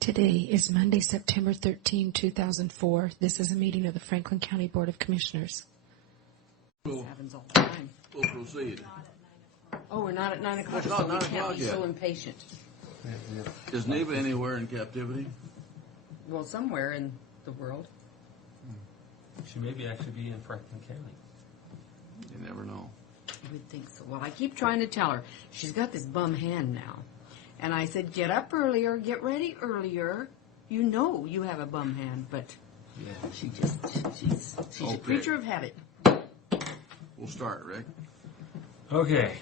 Today is Monday, September 13, 2004. This is a meeting of the Franklin County Board of Commissioners. This happens all the time. We'll proceed. Oh, we're not at 9 o'clock, It's not so we 9 can't o'clock be yet. so impatient. Is Neva anywhere in captivity? Well, somewhere in the world. She may actually be in Franklin County. You never know. You would think so. Well, I keep trying to tell her. She's got this bum hand now. And I said, get up earlier, get ready earlier. You know you have a bum hand, but she's Okay. a creature of habit. We'll start, Rick. Okay,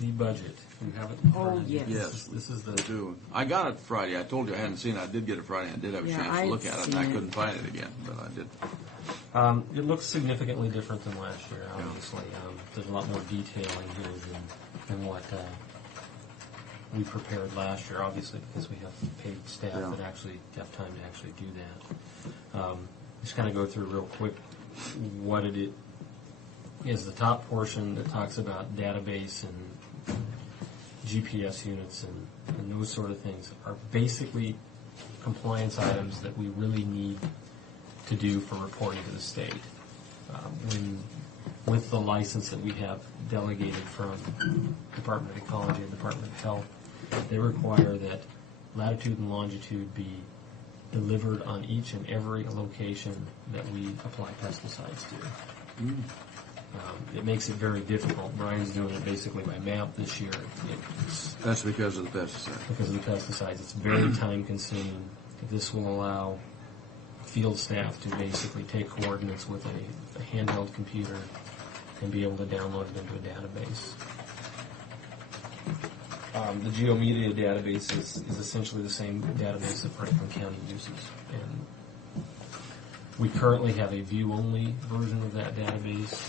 the budget. You have it in front Oh, of you. yes. Yes, This is the we do. I got it Friday. I told you I hadn't seen it. I did get it Friday. I did have a Yeah, chance to I'd look at it, and seen I it. couldn't find it again, but I did. It looks significantly different than last year, obviously. There's a lot more detailing here than what we prepared last year, obviously, because we have paid staff that actually have time to actually do that. Just kind of go through real quick what it is. The top portion that talks about database and GPS units and those sort of things are basically compliance items that we really need to do for reporting to the state. With the license that we have delegated from Department of Ecology and Department of Health, they require that latitude and longitude be delivered on each and every location that we apply pesticides to. It makes it very difficult. Brian's doing it basically by map this year. That's because of the pesticide. Because of the pesticides. It's very time consuming. This will allow field staff to basically take coordinates with a handheld computer and be able to download it into a database. The GeoMedia database is essentially the same database that Franklin County uses. And we currently have a view-only version of that database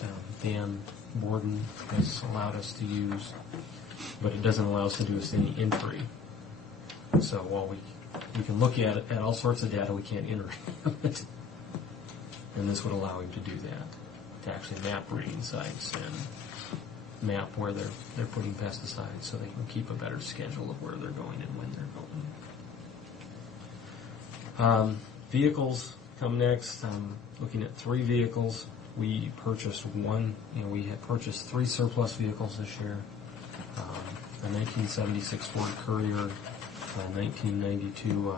that Dan Borden has allowed us to use, but it doesn't allow us to do any entry. So while we can look at all sorts of data, we can't enter it. And this would allow him to do that, to actually map breeding sites and map where they're putting pesticides so they can keep a better schedule of where they're going and when they're going. Vehicles come next. Looking at 3 vehicles. We purchased one. We had purchased 3 surplus vehicles this year. A 1976 Ford Courier, a 1992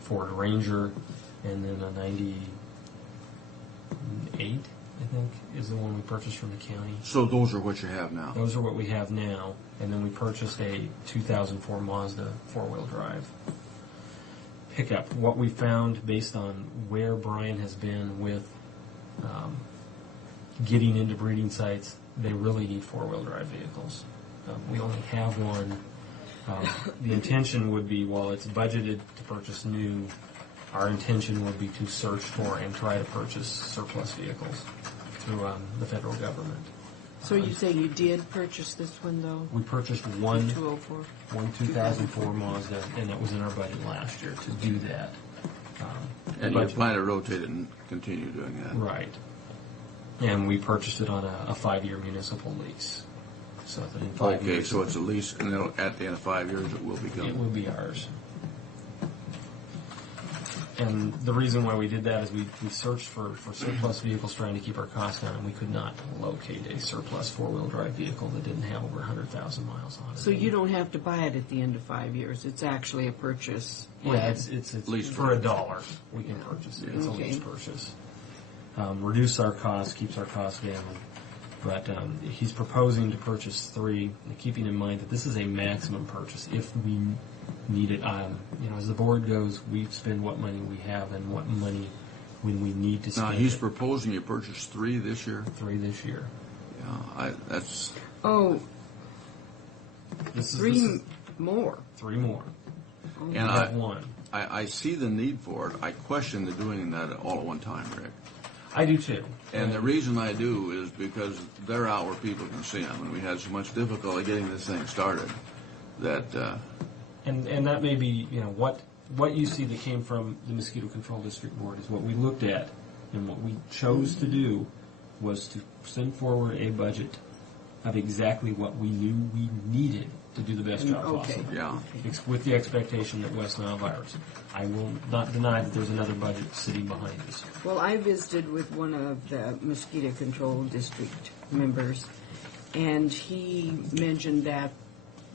Ford Ranger, and then a 98, I think, is the one we purchased from the county. So those are what you have now. Those are what we have now, and then we purchased a 2004 Mazda 4-wheel drive pickup. What we found, based on where Brian has been with getting into breeding sites, they really need 4-wheel drive vehicles. We only have one. The intention would be, while it's budgeted to purchase new, our intention would be to search for and try to purchase surplus vehicles through the federal government. So you say you did purchase this one, though? We purchased one 204? 2004 Mazda, and that was in our budget last year to do that. And you plan to rotate it and continue doing that. Right. And we purchased it on a 5-year municipal lease. So that in 5 Okay, years, so it's a lease, and then at the end of 5 years, it will it become. will be ours. And the reason why we did that is we searched for surplus vehicles trying to keep our costs down, and we could not locate a surplus 4-wheel drive vehicle that didn't have over 100,000 miles on it. So you don't have to buy it at the end of 5 years. It's actually a purchase. Yeah, it's Lease for $1 we can purchase it. It's a lease purchase. Reduce our costs, keeps our costs down. But he's proposing to purchase 3, keeping in mind that this is a maximum purchase. If we need it, as the board goes, we spend what money we have and what money when we need to spend. Now, he's proposing you purchase 3 this year? 3 this year. Yeah, that's. Oh, This is 3 more. 3 more. And We have 1. I see the need for it. I question the doing that all at one time, Rick. I do too. And the reason I do is because they're out where people can see them, and we had so much difficulty getting this thing started that. And that may be, what you see that came from the Mosquito Control District Board is what we looked at, and what we chose to do was to send forward a budget of exactly what we knew we needed to do the best job Okay. possible. Yeah. With the expectation that West Nile virus. I will not deny that there's another budget sitting behind us. Well, I visited with one of the mosquito control district members, and he mentioned that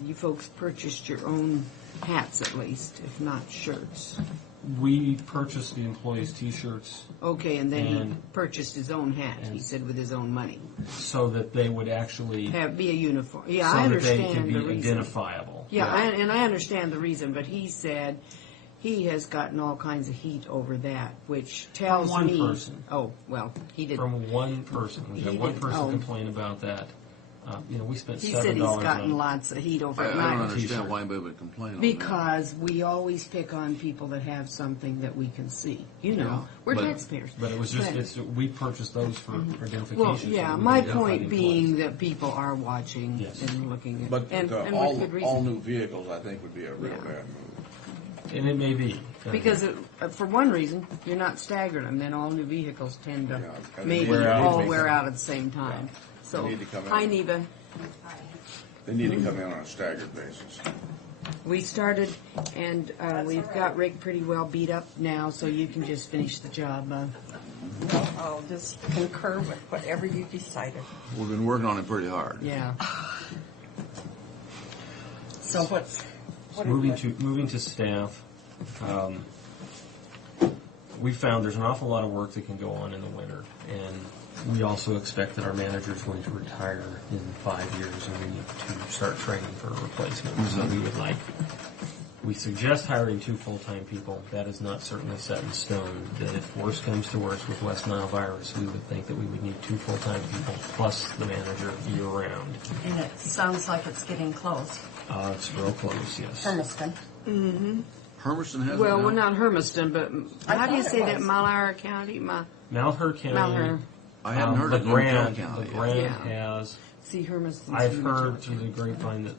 you folks purchased your own hats at least, if not shirts. We purchased the employees' T-shirts Okay, and then he And- purchased his own hat, he said, with his own money. so that they would actually, Be a uniform. Yeah, so I that they understand could be the reason. identifiable. Yeah, and I understand the reason, but he said he has gotten all kinds of heat over that, which tells one me. person. Oh, well, he didn't. From one person. We had He one did- person oh. complain about that. We spent He $7 said he's gotten on lots of heat over I it. don't and I- understand T-shirt. why anybody would complain on that. Because we always pick on people that have something that we can see. You know, Yeah, we're but- taxpayers. But it was just, But- we purchased those for identification. Well, so yeah, that we my could identify point the being employees. that people are watching Yes. and looking at, But and with all good reason. all new vehicles, I think, would be a real bad move. And it may be. Because for one reason, you're not staggered them. Then all new vehicles tend to Yeah, maybe wear out. all wear out at the same time. So, They need to come in. hi Neva. They need to come in on a staggered basis. We started, and we've got Rick pretty well beat up now, so you can just finish the job. I'll just concur with whatever you decided. We've been working on it pretty hard. Yeah. So what's, what are Moving to staff, we found there's an awful lot of work that can go on in the winter, and we also expect that our manager is going to retire in 5 years, and we need to start training for a replacement. So we suggest hiring 2 full-time people. That is not certainly set in stone. That if worse comes to worse with West Nile virus, we would think that we would need 2 full-time people plus the manager year-round. and it sounds like it's getting close. It's real close, yes. Hermiston. Hermiston has Well, it now? we're not Hermiston, but how do you thought it say that? was. Malheur County? Malheur County. Malheur. I hadn't heard of LeGrand, North County. LeGrand Yeah. has. See, Hermiston. I've heard through the grapevine that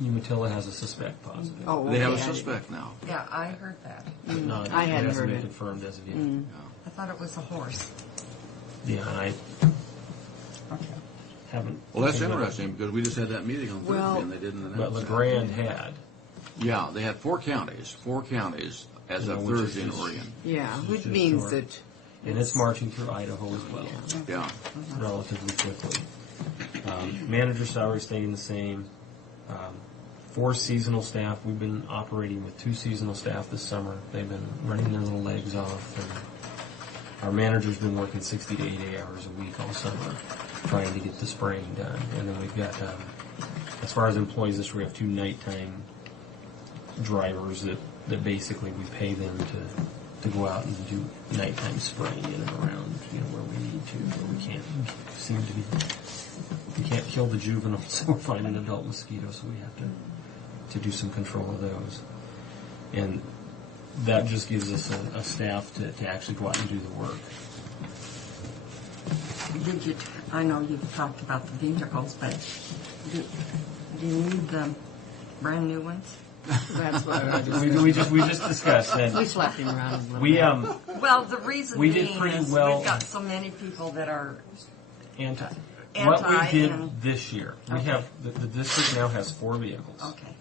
Umatilla has a suspect positive. Oh, They have a okay. suspect now. Yeah, I heard that. But not, I hadn't it hasn't heard been it. confirmed as of yet. I thought it was a horse. Yeah, I Okay. haven't. Well, that's seen that. interesting because we just had that meeting on Thursday Well- and they didn't But announce that. LeGrand had. Yeah, they had 4 counties as Yeah, of which is Thursday in just- Oregon. Yeah, which Just means short. that. And it's marching through Idaho as well, Yeah. relatively quickly. Manager salary staying the same. 4 seasonal staff. We've been operating with 2 seasonal staff this summer. They've been running their little legs off. And our manager's been working 60 to 80 hours a week all summer trying to get the spraying done. And then we've got, as far as employees this year, we have 2 nighttime drivers that basically we pay them to go out and do nighttime spraying in and around, where we need to, where we can't seem to be, we can't kill the juveniles, so we're finding adult mosquitoes, so we have to do some control of those. And that just gives us a staff to actually go out and do the work. Did you, I know you've talked about the vehicles, but do you need the brand new ones? That's what I just. We just discussed We that. slapped him around a little We, bit. Well, the reason We did being pretty is well. we've got so many people that are what we Anti did and- this year, we Okay. have, the district now has 4 vehicles. okay.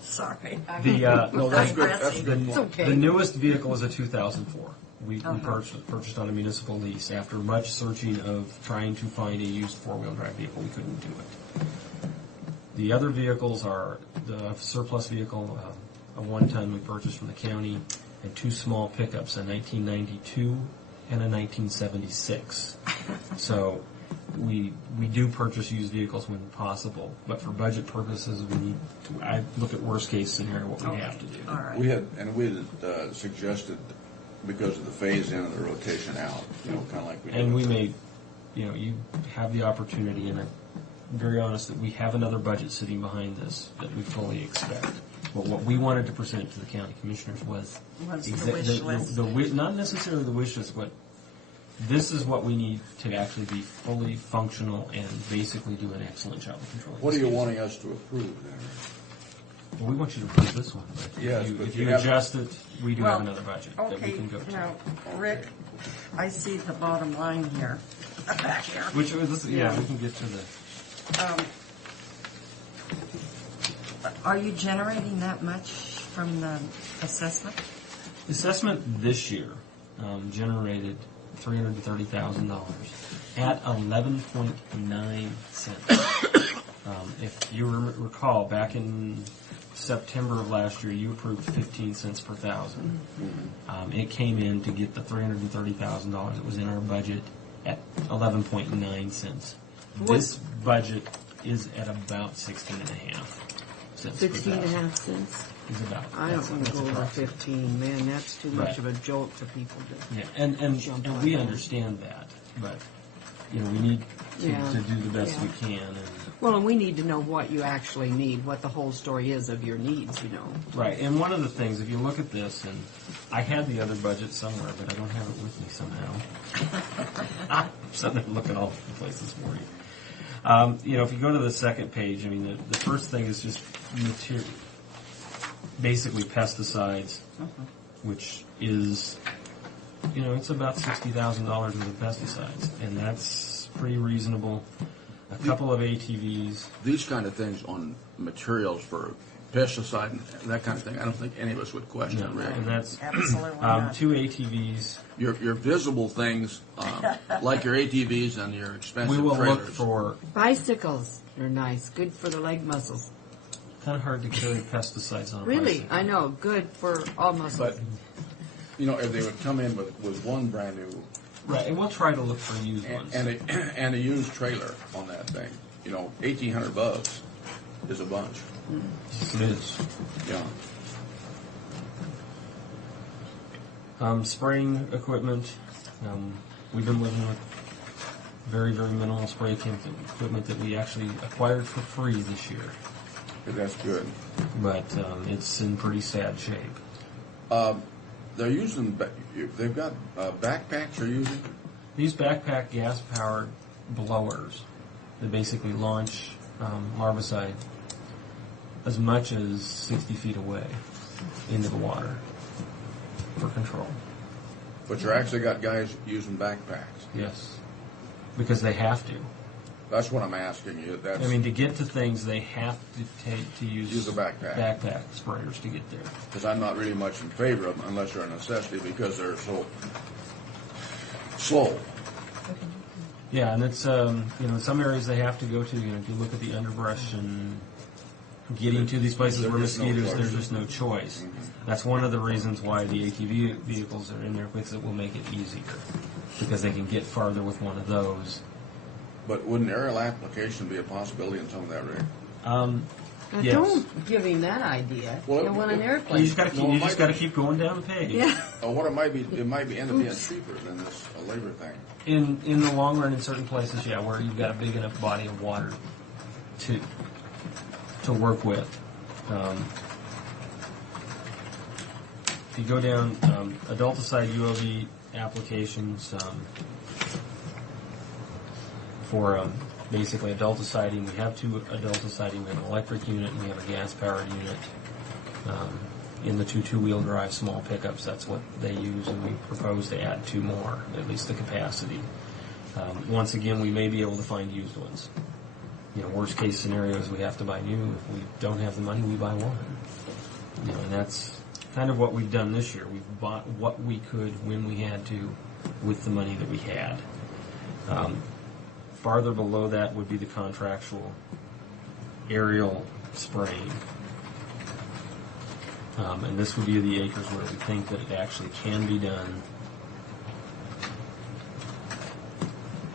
Sorry. The, No, that's good. That's a Digressing. good It's point. okay. the newest vehicle is a 2004. We Uh-huh. purchased on a municipal lease. After much searching of trying to find a used 4-wheel drive vehicle, we couldn't do it. The other vehicles are the surplus vehicle, a 1-ton we purchased from the county, and 2 small pickups, a 1992 and a 1976. So we do purchase used vehicles when possible, but for budget purposes, we need to, I look at worst case scenario, what we have to do. All right. We had suggested, because of the phase in of the rotation out, kind of like we did. And we may, you have the opportunity, and I'm very honest that we have another budget sitting behind this that we fully expect. But what we wanted to present to the county commissioners was the wish list. not necessarily the wish list, but this is what we need to actually be fully functional and basically do an excellent job of controlling. What are you mosquitoes. wanting us to approve then? Well, we want you to approve this one. But Yes, if but if you you have- adjust it, we do have Well, another budget that we Okay, can go to. now, Rick, I see the bottom line here. back here. Which was, yeah, we can get to the. Are you generating that much from the assessment? Assessment this year generated $330,000 at 11.9 cents. If you recall, back in September of last year, you approved 15 cents per thousand. It came in to get the $330,000 that was in our budget at 11.9 cents. This budget is at about 16 and a half cents. 16 and a per thousand. half cents. Is about. I don't want to go over approximate. 15. Man, that's too much Right. of a jolt for people to. Yeah, and Jump and on we that. understand that, but you know we need to, Yeah. to do the best Yeah. we can. And, Well, and we need to know what you actually need, what the whole story is of your needs, you know. right, and one of the things, if you look at this, and I had the other budget somewhere, but I don't have it with me somehow. I'm sitting there looking all over the place this morning. You know, if you go to the second page, I mean, the first thing is just material, basically pesticides, which is, you know, it's about $60,000 worth of pesticides, and that's pretty reasonable. A couple of ATVs. These kind of things on materials for pesticide and that kind of thing, I don't think any of us would question, No, Rick. and that's Absolutely not. 2 ATVs. Your visible things, like your ATVs and your expensive We will trailers. look for, Bicycles are nice, good for the leg muscles. kind of hard to carry pesticides on a Really, bicycle. I know, good for all muscles. But, you know, if they would come in with one brand new Right, and we'll try to look for used ones. and a used trailer on that thing, you know, $1,800 is a bunch. It is. Yeah. Spraying equipment. We've been living with very, very minimal spray equipment that we actually acquired for free this year. That's good. But it's in pretty sad shape. They're using, they've got backpacks they're using. These backpack gas-powered blowers that basically launch larvicide as much as 60 feet away into the water for control. But you actually got guys using backpacks. Yes, because they have to. That's what I'm asking you. That's, I mean, to get to things, they have to Use a backpack. backpack sprayers to get there. because I'm not really much in favor of them unless they're a necessity because they're so slow. Yeah, and it's you know, some areas they have to go to. You know, if you look at the underbrush and getting to these places where There's no mosquitoes, choice. there's just no choice. That's one of the reasons why the ATV vehicles are in there, because it will make it easier, because they can get farther with one of those. But wouldn't aerial application be a possibility in some of that, Rick? Now, yes. don't give him that idea. Well, you want an it- airplane. You just got to keep, No, it you might just got to be. keep going down the page. Yeah. What it might be end up being cheaper than this labor thing. In the long run, in certain places, yeah, where you've got a big enough body of water to work with. If you go down adulticide UOV applications for basically adulticiding, we have 2 adulticiding. We have an electric unit and we have a gas-powered unit. In the 2 two-wheel drive small pickups, that's what they use, and we propose to add 2 more, at least the capacity. Once again, we may be able to find used ones. You know, worst case scenario is we have to buy new. If we don't have the money, we buy one. You know, and that's kind of what we've done this year. We've bought what we could when we had to with the money that we had. Farther below that would be the contractual aerial spraying. And this would be the acres where we think that it actually can be done.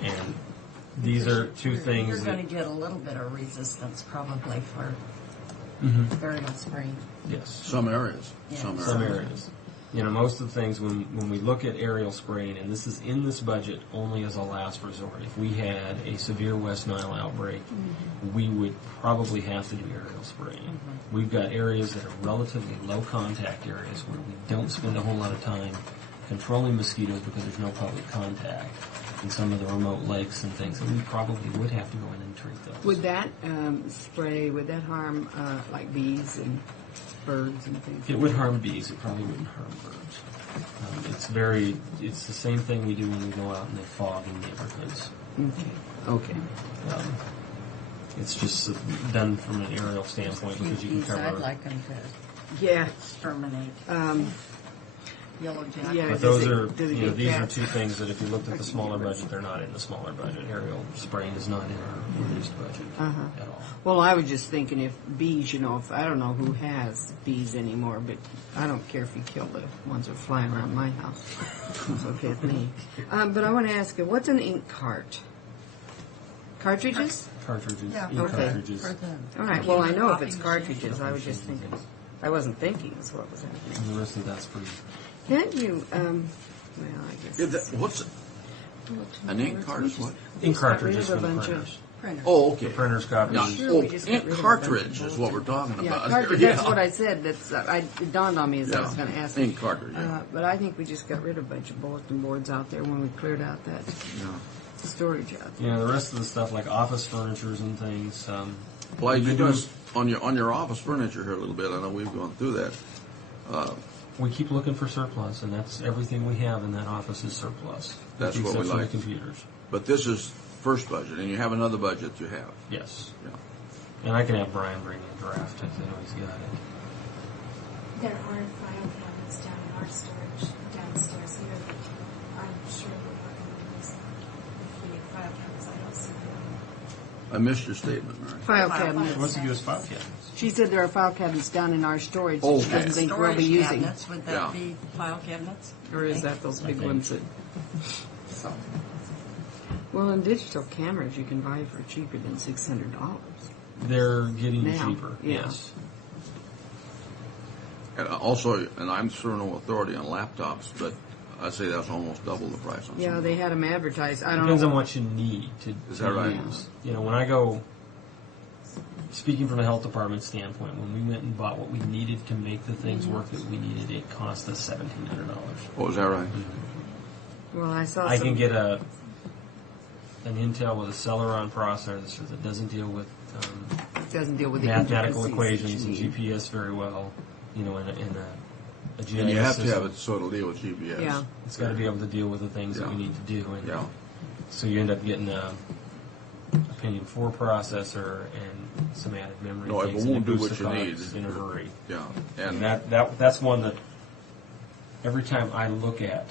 And these are 2 things You're that... going to get a little bit of resistance probably for aerial spraying. Yes. Some areas. Yeah. Some areas. You know, most of the things when we look at aerial spraying, and this is in this budget only as a last resort. If we had a severe West Nile outbreak, we would probably have to do aerial spraying. We've got areas that are relatively low contact areas where we don't spend a whole lot of time controlling mosquitoes because there's no public contact. And some of the remote lakes and things, that we probably would have to go in and treat those. Would that spray, would that harm like bees and birds and things. It would harm bees. It probably wouldn't harm birds. It's the same thing we do when we go out and they fog in neighborhoods. Okay. It's just done from an aerial standpoint because you can Bees, cover. I'd like them to Yeah. exterminate yellow jacket. Yeah. But Does those it- are, does it you know, get these are cats? two things that if you looked at the smaller budget, they're not in the smaller budget. Aerial spraying is not in our reduced budget at all. Well, I was just thinking if bees, if I don't know who has bees anymore, but I don't care if you kill the ones that are flying around my house. It's okay with me. But I want to ask you, what's an ink cart? Cartridges? Cartridges, Yeah. ink Okay. cartridges. For them. All right. Well, I know if it's Copy cartridges. I was just thinking. I wasn't thinking. Is what was happening. And the rest of that's pretty. Can't you? Well, I guess. Yeah, what's an ink cart is what? Ink Just got rid cartridges of for a the bunch of- printers. Printer. Oh, okay. The printers, copies. Yeah. Sure, we just got Ink rid of a cartridge bunch of is what we're talking Yeah, about. cartridge. here. That's what I said. It dawned on me as I was going to ask. Ink cartridge. Yeah. But I think we just got rid of a bunch of bulletin boards out there when we cleared out that storage out there. You know, the rest of the stuff like office furnitures and things. Well, we you do- guys on your office furniture here a little bit. I know we've gone through that. We keep looking for surplus, and that's everything we have in that office is surplus. That's with the what we exception like. of the computers. But this is first budget, and you have another budget you have. Yes. Yeah. And I can have Brian bring in a draft if I know he's got it. There are file cabinets down in our storage downstairs here that I'm sure we're working on this. If we need file cabinets, I don't see them. I missed your statement, Mary. File File cabinets. What's the U.S. file cabinets? She said there are file cabinets down in our storage. Okay. She doesn't think we'll be Storage using. cabinets, would that Yeah. be file cabinets? Or is that those big think. ones that? So, Well, in digital cameras, you can buy for cheaper than $600. They're getting Now, cheaper. yeah. Yes. And also, and I'm sure no authority on laptops, but I'd say that's almost double the price on Yeah, some. they had them advertised. I don't Depends know. on what you need to, Is to that right? use. You know, when I go, speaking from a health department standpoint, when we went and bought what we needed to make the things work that we needed, it cost us $1,700. Oh, is that right? Well, I saw I some. can get an Intel with a Celeron processor that doesn't deal with doesn't deal with the mathematical intricacies equations and that you need. GPS very well. You know, in a GIS And you have to system. have it so it'll deal with GPS. Yeah. It's got to be able to deal with the things that we Yeah. need to do. And Yeah. so you end up getting a Pentium 4 processor and some added memory. No, it things, and won't do boosts what the you costs need. in a hurry. Yeah. And And that's one that every time I look at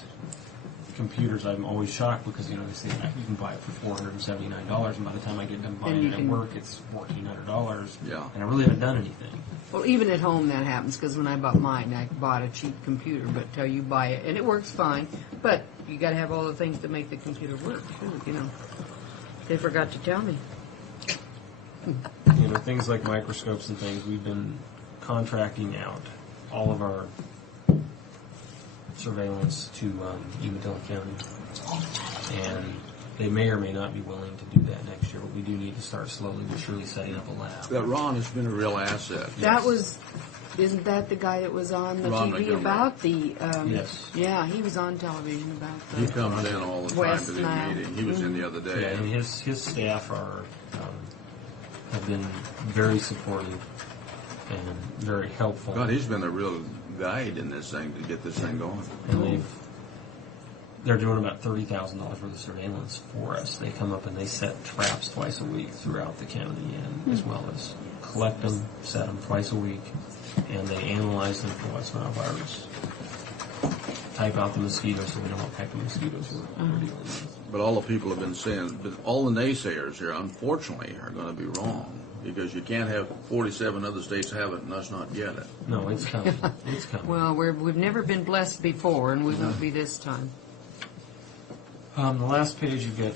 computers, I'm always shocked because they say you can buy it for $479, and by the time I get done buying you it at can- work, it's $1,400. Yeah. And I really haven't done anything. Well, even at home that happens because when I bought mine, I bought a cheap computer, but till you buy it, and it works fine, but you got to have all the things to make the computer work too. They forgot to tell me. You know, things like microscopes and things, we've been contracting out all of our surveillance to Umatilla County. And they may or may not be willing to do that next year, but we do need to start slowly but surely setting up a lab. that Ron has been a real asset. That was, isn't that the guy that was on the Ron TV Montgomery. about the? Yes. Yeah, he was on television about He the. comes in all the time West to the Nile. meeting. He was in the other Yeah, day. and his staff are have been very supportive and very helpful. God, he's been a real guide in this thing to get this thing going. And they're doing about $30,000 worth of surveillance for us. They come up and they set traps twice a week throughout the county, and as well as collect them, set them twice a week, and they analyze them for West Nile virus. Type out the mosquitoes so we know what type of mosquitoes we're dealing with. But all the people have been saying, but all the naysayers here, unfortunately, are going to be wrong because you can't have 47 other states have it and us not get it. No, it's coming. It's coming. Well, we've never been blessed before, and we won't be this time. The last page, you've got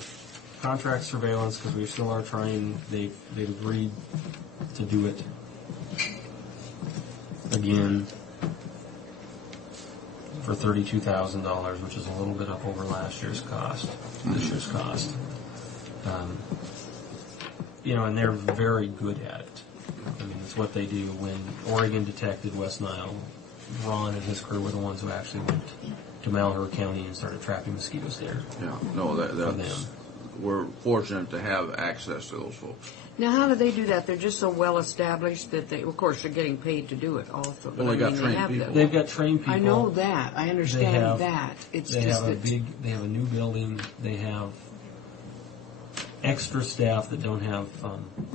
contract surveillance, because we still are trying, they've agreed to do it again for $32,000, which is a little bit up over last year's cost, this year's cost. And they're very good at it. I mean, it's what they do. When Oregon detected West Nile, Ron and his crew were the ones who actually went to Malheur County and started trapping mosquitoes there. Yeah, no, them. we're fortunate to have access to those folks. Now, how do they do that? They're just so well established that they, of course, they're getting paid to do it also. But Well, they got trained have people. them. They've got trained people. I know that. I understand have- that. It's They just have a that. they have a new building. They have extra staff that don't have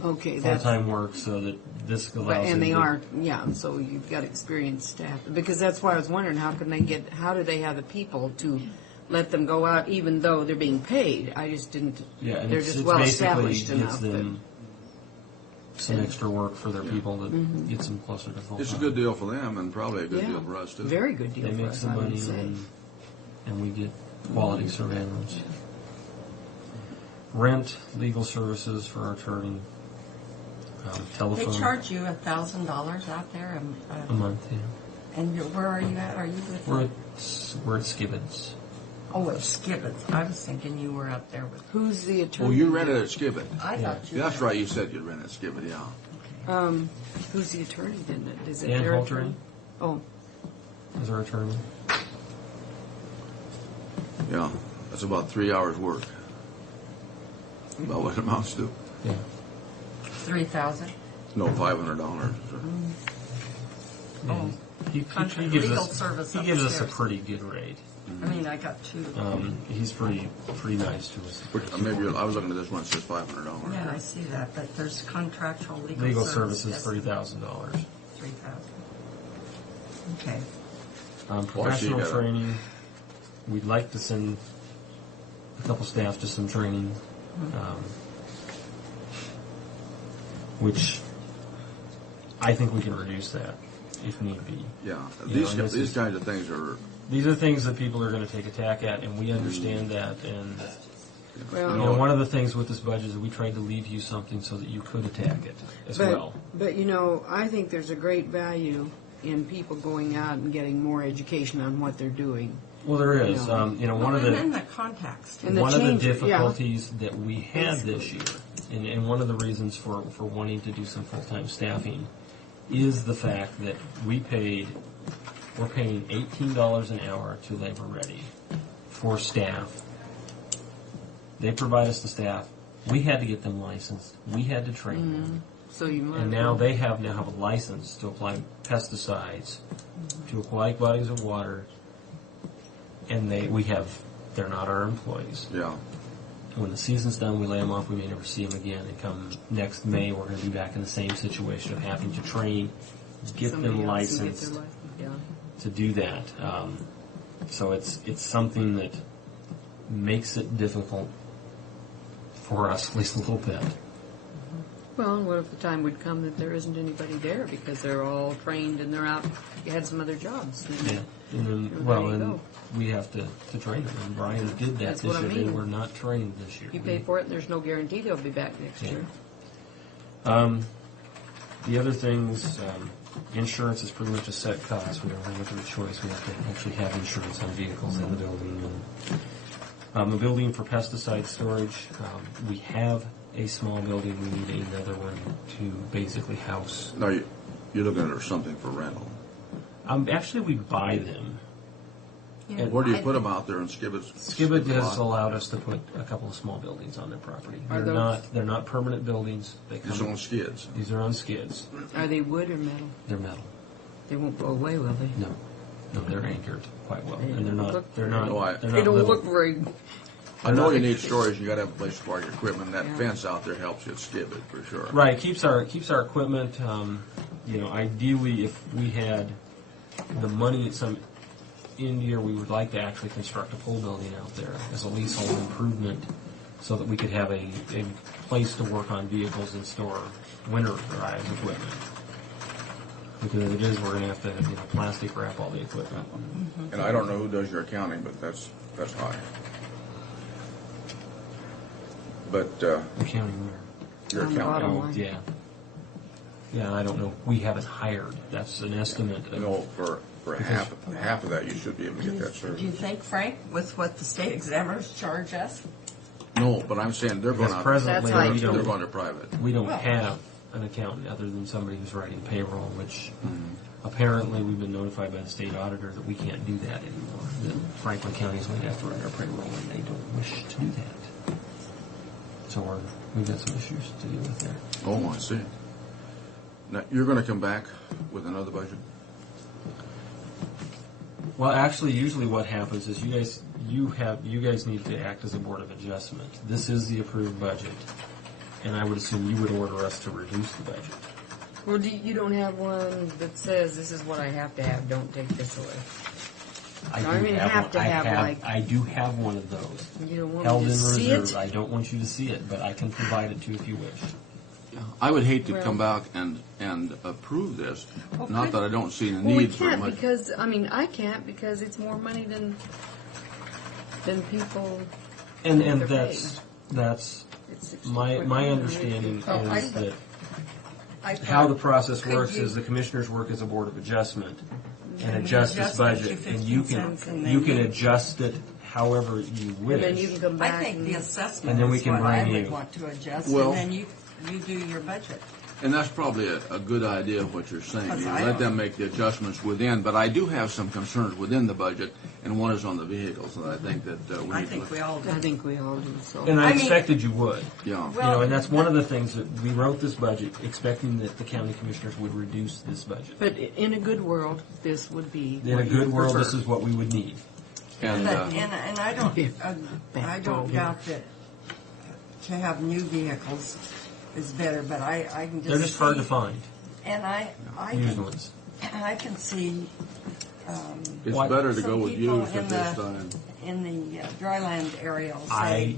Okay, that's. full-time work, so that this allows But, them and they to- are, yeah, so you've got experienced staff. Because that's why I was wondering, how do they have the people to let them go out even though they're being paid? I just didn't, Yeah, and they're it's, just it's well basically established gives enough. them some extra work for their people that Mm-hmm. gets them closer to full-time. It's a good deal for them and probably a good Yeah, deal for us too. very good deal They for make us, some I would money, say. and we get quality surveillance. Rent, legal services for our attorney, They telephone charge you $1,000 out there, a month. Yeah. and where are you at? Are you with? We're at Skibbins. Oh, at Skibbins. I was thinking you were out there with. Who's the attorney? Oh, you rented at Skibbit. I thought you. Yeah, that's right, you said you rented at Skibbit, yeah. Who's the attorney then? Is it Dan their Haltering attorney? Oh, is our attorney. Yeah, that's about 3 hours work. About what it amounts to. Yeah. 3,000. No, $500. Oh, He Contract gives legal us service he gives us a upstairs. pretty good rate. I mean, I got two. He's pretty nice to us. Which, maybe, I was looking at this one, it says $500. Yeah, I see that, but there's contractual legal, Legal services yes, $3,000. 3,000. Okay. Professional gotta- training. We'd like to send a couple staff to some training, which I think we can reduce that if need be. Yeah, You these, know, this these is- kinds of things are, These are things that people are going to take a tack at, and we understand that. And well. you know, one of the things with this budget is we tried to leave you something so that you could attack it as well. But you know, I think there's a great value in people going out and getting more education on what they're doing. Well, there is. No. You know, one of and then the the contacts. And the one of the change- yeah. difficulties that we had this year, and one of the reasons for wanting to do some full-time staffing, is the fact that we're paying $18 an hour to Labor Ready for staff. They provide us the staff. We had to get them licensed. We had to train them. So you might. And now they have a license to apply pesticides to aquatic bodies of water, and they're not our employees. yeah. When the season's done, we lay them off. We may never see them again. And come next May, we're going to be back in the same situation of having to train, get somebody them else can get licensed their license, yeah. to do that. So it's something that makes it difficult for us, at least a little bit. Well, and what if the time would come that there isn't anybody there because they're all trained and they're out, you had some other jobs? Yeah. And then, Well, well, there you and go. we have to train them. And Brian did that That's this what I year. They mean. were not trained this year. You pay for it and there's no guarantee they'll be back next year. The other things, insurance is pretty much a set cost. We don't have much of a choice. We have to actually have insurance on vehicles in the building. And, a building for pesticide storage. We have a small building. We need another one to basically house. No, you're looking at something for rental. Actually, we buy them. Yeah, Where do you I put them think- out there in Skibbits? Skibbit has allowed us to put a couple of small buildings on their property. Are They're not permanent buildings. They Just come, on skids. these are on skids. Are they wood or metal? They're metal. They won't go away, will they? No, they're anchored quite well, They and they're not. look- They're not. No, I- they're They not don't little. look very. I know you need storage, you gotta have a place to park your equipment, that Yeah. fence out there helps you at Skibbit, for sure. Right, keeps our equipment. Ideally, if we had the money at some end year, we would like to actually construct a pole building out there as a leasehold improvement, so that we could have a place to work on vehicles and store winter drive equipment. Because as it is, we're going to have to plastic wrap all the equipment. And I don't know who does your accounting, but that's high. But, Accounting your On the bottom accounting, line. yeah. Yeah, I don't know. We haven't hired. That's an estimate. you know, for half of that, you should be able to get that Do you service. think, Frank, with what the state examiners charge us? No, but I'm saying they're going Because out, presently That's we they're don't, going to private. we don't Well- have an accountant other than somebody who's writing payroll, which Mm-hmm. apparently we've been notified by the state auditor that we can't do that anymore. That Franklin County's going to have to write our payroll, and they don't wish to do that. So we've got some issues to deal with there. Oh, I see. Now, you're going to come back with another budget? Well, actually, usually what happens is you guys need to act as a board of adjustment. This is the approved budget, and I would assume you would order us to reduce the budget. Well, you don't have one that says this is what I have to have, don't take this away. I I do mean, have have one. to have, like- I do have one of those. You don't want Held me in to see reserve. it? I don't want you to see it, but I can provide it to you if you wish. I would hate to Well- come back and approve this. Well, Not that I don't see the Well, we need for can't much. because, I mean, I can't because it's more money than people. And they're that's It's my 60.9. understanding Oh, I- is that I how the thought- process could works you- is the commissioners work as a board of adjustment and And we adjust this adjust it to budget, and 15 you cents and can then- adjust it however you wish. And then you can come back. I think the and- assessment And then we is can what I bring would you- want to adjust, Well- and then you do your budget. And that's probably a good idea, what you're saying. Because You I let don't- them make the adjustments within, but I do have some concerns within the budget, and one is on the vehicles, and I think that we I need to think look. we all do. I think we all do, so. And I I mean- expected you would. Yeah. Well- And that's one of the things that we wrote this budget expecting that the county commissioners would reduce this budget. But in a good world, this would be. In a what you good world, prefer. this is what we would need. And, But, and I don't, Bad I don't problem. doubt that to have new vehicles is better, but I can just They're just hard to see- find, And used ones. I can see it's What- better to some go with people used at this time. in the dryland area will I say,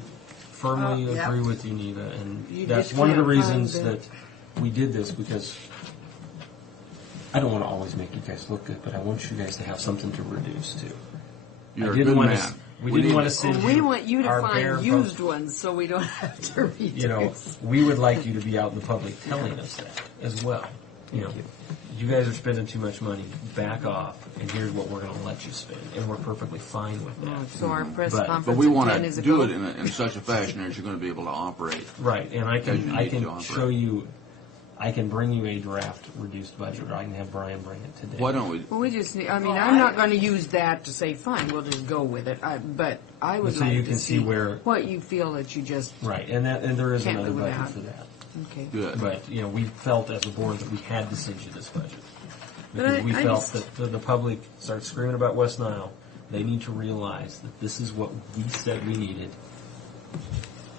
firmly Oh, yeah. agree with you, Neva, and You that's just one of the can't find reasons the- that we did this, because I don't want to always make you guys look good, but I want you guys to have something to reduce to. You're I a didn't good want man. to. We didn't need want to to- send Well, we want you to our bare find used ones so we don't have to reduce. You know, we would like you to be out in the public telling us that as well. You know, you guys are spending too much money. Back off, and here's what we're going to let you spend, and we're perfectly fine with that. So our press But- conference But we at want 10 is to a do go. it in such a fashion as you're going to be able to operate. Right, and I As you can need to operate. show you. I can bring you a draft reduced budget, or I can have Brian bring it today. Why don't we? Well, we just need, I mean, Well, I'm I- not going to use that to say, fine, we'll just go with it. But I would So like you to can see where- what you feel that you just, Right, and there is Can't another live budget without. for that. okay. Good. But we felt as a board that we had to send you this budget But because I- we I felt just- that the public starts screaming about West Nile. They need to realize that this is what we said we needed,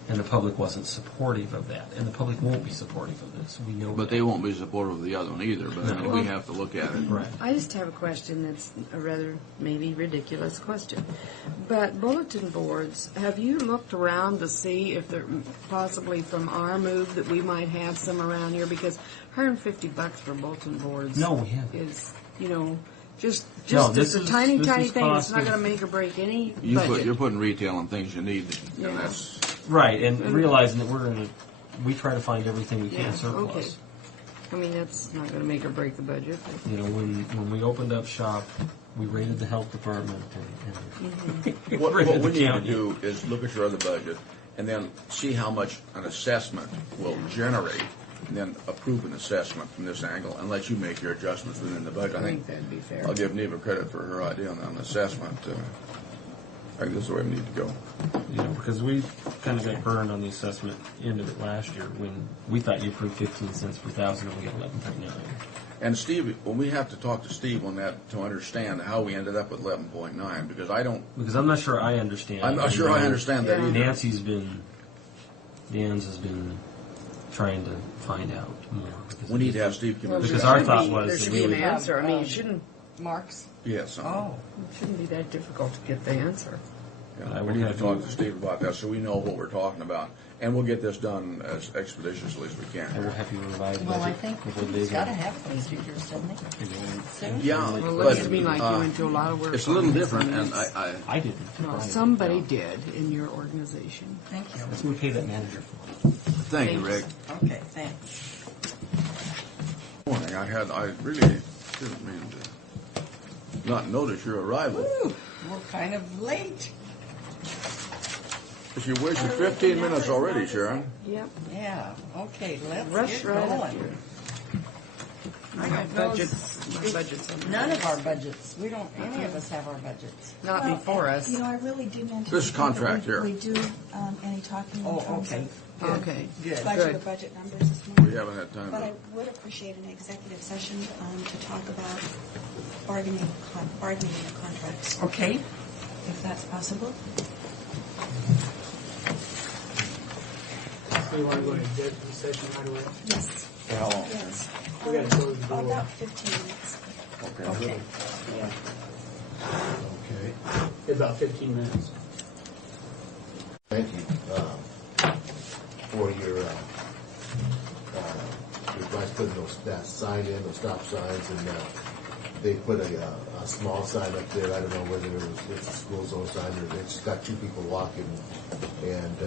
and the public wasn't supportive of that, and the public won't be supportive of this. We know, But that. they won't be supportive of the other one either. But I mean, we have to look at it. Right. I just have a question that's a rather maybe ridiculous question. But bulletin boards, have you looked around to see if they're possibly from our move that we might have some around here? Because $150 for bulletin boards No, we haven't. is, you know, just No, it's this a is- tiny, this tiny is thing. It's cost not of- going to make or break any You're budget. putting retail on things you need, Yeah. and that's Right, and realizing that we try to find everything we can Yeah, surplus. okay. I mean, that's not going to make or break the budget. You know, when we opened up shop, we raided the health department and what raided we the need to county. do is look at your other budget and then see how much an assessment will generate, and then approve an assessment from this angle and let you make your adjustments within the budget. I think that'd be fair. I'll give Neva credit for her idea on an assessment. I think this is the way we need to go. You know, because we kind of got burned on the assessment end of it last year when we thought you approved 15 cents per thousand and we got 11.9. And Steve, when we have to talk to Steve on that to understand how we ended up with 11.9, because I don't, Because I'm not sure I understand. I'm not sure I understand that Yeah. either. Dan's has been trying to find out more. because We need to have Steve come in. Because There our should thought be- was there that should we be an would- answer. I mean, it shouldn't Marks? Yes. Oh, It shouldn't be that difficult to get the answer. Yeah, I we will need to have talk you- to Steve about that so we know what we're talking about. And we'll get this done as expeditiously as we I will can. have you revise well, I budget think before he's days got to are- have those figures, doesn't he? Soon? Yeah, Well, it but looks to me like you went to a lot of work. it's a little on this, different, and it's- I didn't. No, Brian did. somebody did in your organization. Thank you. That's what we pay that manager for. thank you, Rick. Okay, thanks. Morning, I really didn't mean to not notice your arrival. Woo, we're kind of late. But you wasted 15 minutes already, Sharon. Yep. Yeah, okay, let's Rush get right up going. here. I My got those- budget's, my budget's on None of our budgets, we don't, any of us have our budgets. Not before us. You know, I really didn't anticipate This contract that here. we do any talking in Oh, terms okay. of Okay. Good. budget Good. the budget numbers this morning. We haven't had time But I to. would appreciate an executive session to talk about bargaining the contracts, Okay. if that's possible. So you want to go into executive session right away? Yes. For how long? Yes. We gotta close the door. About 15 minutes. Okay. Okay. About 15 minutes. Thank you for your guys putting that sign in, those stop signs, and they put a small sign up there. I don't know whether it's a school zone sign or it's just got two people walking, and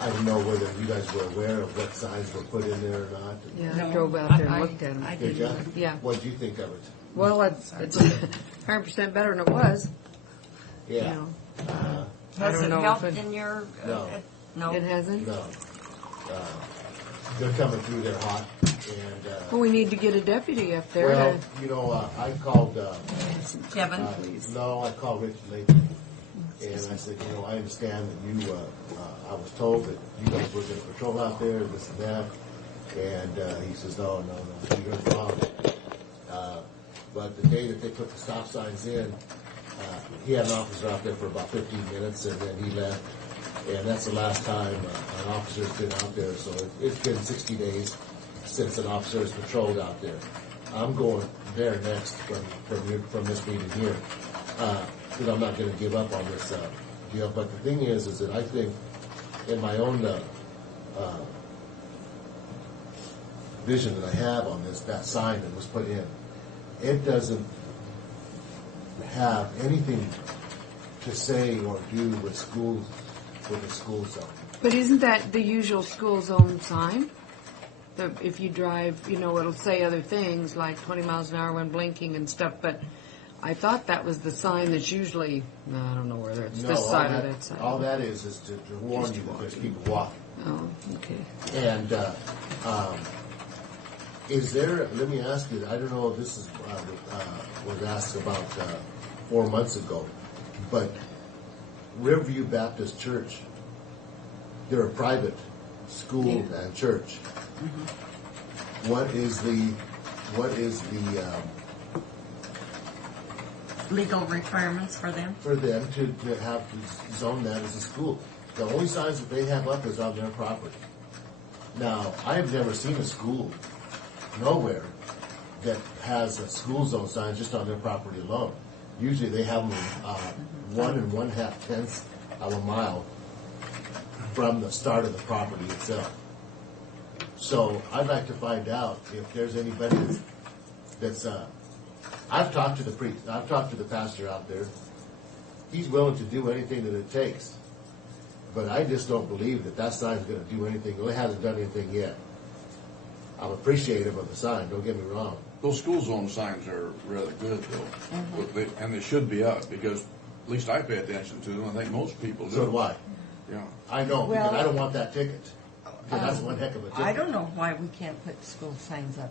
I don't know whether you guys were aware of what signs were put in there or not. Yeah, No, I drove out there and I- looked at them. I Did you? Yeah. What did you think of it? Well, it's 100% better than it was. Yeah. You know. I Has don't it know helped if it- in your? No. No. It hasn't? No. They're coming through there hot, and Well, we need to get a deputy up there. well, to- you know, I called. Kevin? No, I called Rich Layton, and I said, you know, I understand that you, I was told that you guys were going to patrol out there, this and that, and he says, no, you're wrong. But the day that they put the stop signs in, he had an officer out there for about 15 minutes, and then he left, and that's the last time an officer's been out there, so it's been 60 days since an officer has patrolled out there. I'm going there next from this meeting here, because I'm not going to give up on this deal. But the thing is that I think in my own vision that I have on that sign that was put in, it doesn't have anything to say or do with schools, with the school zone. But isn't that the usual school zone sign? If you drive, you know, it'll say other things like 20 miles an hour when blinking and stuff, but I thought that was the sign that's usually, no, I don't know whether it's this side or that side. All that is to warn you that there's people walking. Oh, okay. And is there, let me ask you, I don't know if this is, was asked about 4 months ago, but Riverview Baptist Church, they're a private school and church. Mm-hmm. What is the Legal requirements for them? for them to have to zone that as a school? The only signs that they have up is on their property. Now, I have never seen a school nowhere that has a school zone sign just on their property alone. Usually they have them 1 1/2 of a mile from the start of the property itself. So I'd like to find out if there's anybody that's I've talked to the priest, I've talked to the pastor out there. He's willing to do anything that it takes. But I just don't believe that sign's going to do anything. Well, it hasn't done anything yet. I'm appreciative of the sign, don't get me wrong. Those school zone signs are rather good, though. And they should be up, because at least I pay attention to them. I think most people do. So do I. Yeah. I know, because Well, I don't want that ticket. Because that's one heck of a ticket. I don't know why we can't put school signs up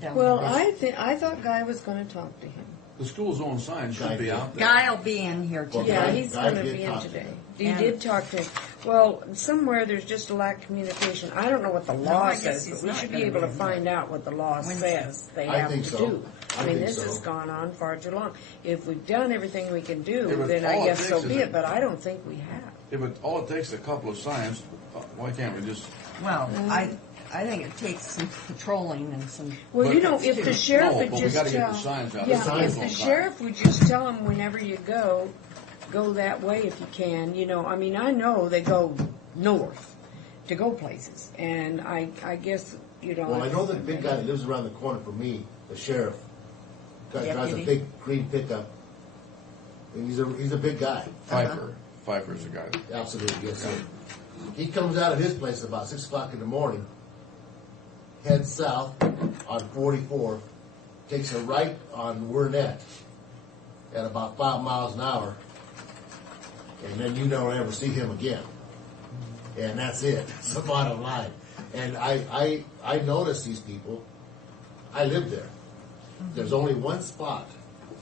down Well, there. I thought Guy was going to talk to him. The school zone sign should be out there. Guy will be in here Well, today. Yeah, Guy- he's Guy going to did be in talk to today. him. You And- did talk to him. Well, somewhere there's just a lack of communication. I don't know what the law I guess says, he's but we not should gonna be able be to in find out what the law Wednesday. says they I have think to so. do. I mean, think this so. has gone on far too long. If we've done everything we can do, Yeah, but then I all it guess so takes be is it, a- but I don't think we have. If all it takes is a couple of signs, why can't we just... Well, I think it takes some patrolling and some. Well, But- you know, if the sheriff No, would but we just gotta get tell, the signs out. yeah, The signs if the won't sign. sheriff would just tell them whenever you go that way if you can. You know, I mean, I know they go north to go places, and I guess you know. Well, I know that big guy that lives around the corner from me, the sheriff, drives a Deputy? big green pickup. And he's a big guy. Pfeiffer. Pfeiffer's the guy. Absolutely, yes, sir. He comes out of his place about 6 o'clock in the morning, heads south on 44, takes a right on Wernette at about 5 miles an hour, and then you don't ever see him again. And that's it. That's the bottom line. And I notice these people. I live there. There's only one spot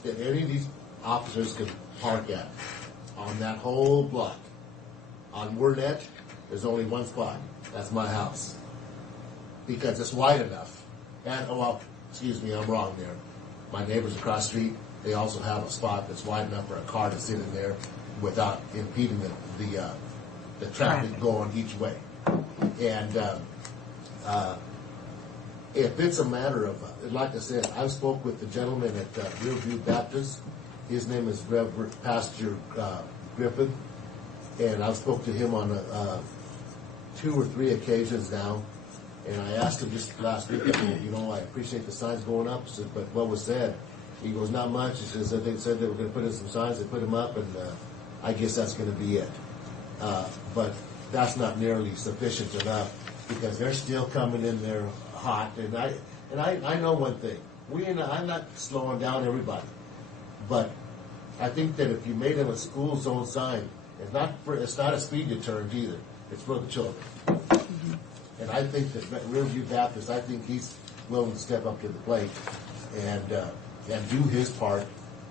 that any of these officers can park at on that whole block. On Wernette, there's only one spot. That's my house. Because it's wide enough. And, oh, well, excuse me, I'm wrong there. My neighbors across the street, they also have a spot that's wide enough for a car to sit in there without impeding the traffic going each way. And if it's a matter of, like I said, I spoke with the gentleman at Riverview Baptist. His name is Reverend Pastor Griffin, and I've spoke to him on 2 or 3 occasions now. And I asked him just last week, I appreciate the signs going up, I said, but what was said? He goes, not much. He says, they said they were going to put in some signs. They put them up, and I guess that's going to be it. But that's not nearly sufficient enough because they're still coming in there hot. And I know one thing. I'm not slowing down everybody, but I think that if you made them a school zone sign, it's not a speed deterrent either. It's for the children. And I think that Riverview Baptist, I think he's willing to step up to the plate and do his part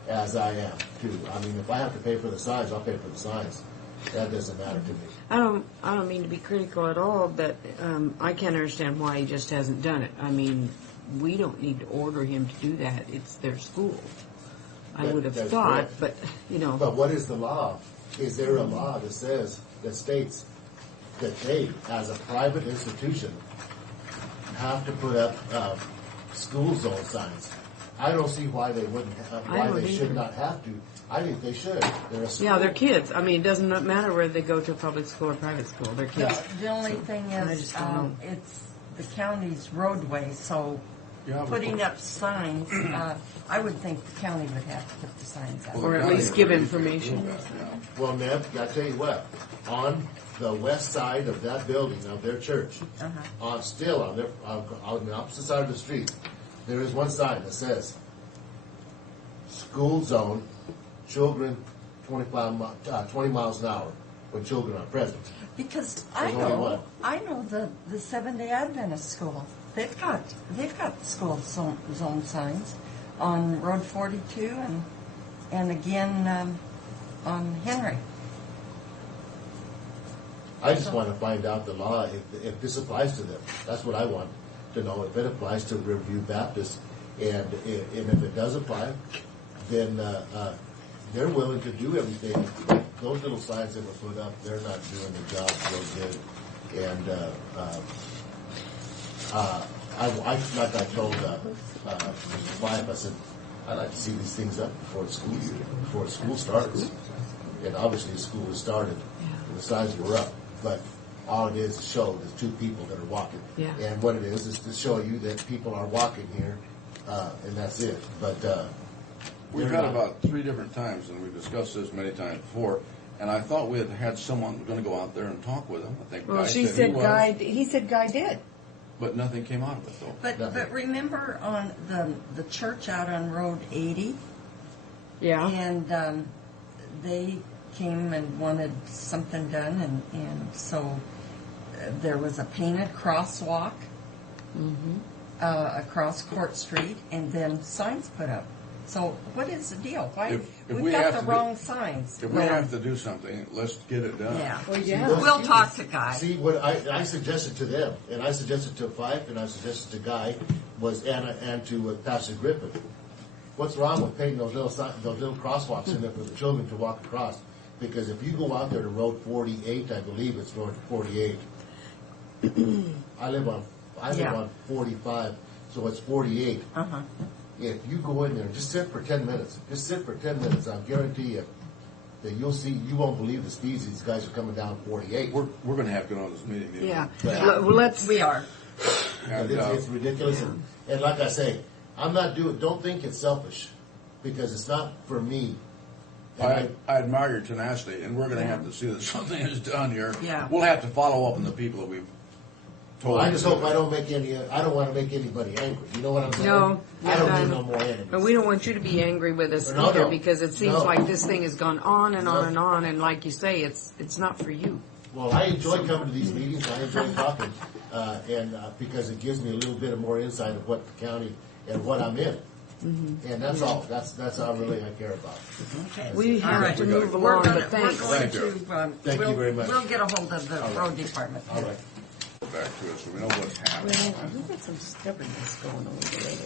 as I am too. I mean, if I have to pay for the signs, I'll pay for the signs. That doesn't matter to me. I don't mean to be critical at all, but I can't understand why he just hasn't done it. I mean, we don't need to order him to do that. It's their school. I would have thought, correct. but But what is the law? Is there a law that states that they, as a private institution, have to put up school zone signs? I don't see why they wouldn't. Why they should not have to. I think they should. They're a school. yeah, they're kids. I mean, it doesn't matter whether they go to a public school or private school. They're kids. The only thing I is, just don't know. it's the county's roadway, so Yeah, but- putting up signs, I would think the county would have to put the signs up. Well, Or the at county least would give need to information. do that, yeah. Well, Neb, I tell you what. On the west side of that building of their church, on the opposite side of the street, there is one sign that says "School Zone, Children 20 miles an hour when children are present." Because There's only one. I know the Seventh-day Adventist school. They've got school zone signs on Road 42 and again on Henry. I just want to find out the law if this applies to them. That's what I want to know, if it applies to Riverview Baptist, and if it does apply, then they're willing to do everything. Those little signs that were put up, they're not doing the job real good. And like I told Mr. Fife, I said, I'd like to see these things up before school starts. And obviously school has started, and the signs were up. But all it is to show there's 2 people that are walking. Yeah. And what it is to show you that people are walking here, and that's it. But We've had about 3 different times, and we've discussed this many times before, and I thought we had someone going to go out there and talk with them. I think Well, Guy she said said he was, Guy. He said Guy did. but nothing came out of it, though. But remember on the church out on Road 80, Yeah. and they came and wanted something done, and so there was a painted crosswalk across Court Street, and then signs put up. So what is the deal? Why If we've we got have the to wrong signs? If we have to do something, let's get it done. Yeah. Well, yeah. We'll talk to Guy. see, what I suggested to them, and I suggested to Fife, and I suggested to Guy, was and to Pastor Griffin. What's wrong with painting those little crosswalks in there for the children to walk across? Because if you go out there to Road 48, I believe it's Road 48. I live on 45, so it's 48. If you go in there and just sit for 10 minutes, I'll guarantee you that you won't believe the speeds these guys are coming down 48. We're going to have to go on this meeting. Yeah. Yeah. Well, let's. We are. And, It's ridiculous. And like I say, don't think it's selfish, because it's not for me. And I admire your tenacity, and we're going to have to see that something is done here. Yeah. We'll have to follow up on the people that we've told. I just hope I don't want to make anybody angry. You know what I'm saying? No, I don't no, need no. no more enemies. But we don't want you to be angry with us No, either, no. because it seems No. like this thing has gone on and on No. and on, and like you say, it's not for you. Well, I enjoy coming to these meetings. I enjoy talking, and because it gives me a little bit of more insight of what the county and what I'm in. And that's all. That's all really I care about. Okay. We All have right. to move We're along, gonna- but thanks. We're going Thank you. to, Thank you very much. We'll get a hold of the All right. road department. All right. Go back to it so we know what's happening. We've got some stubbornness going on today.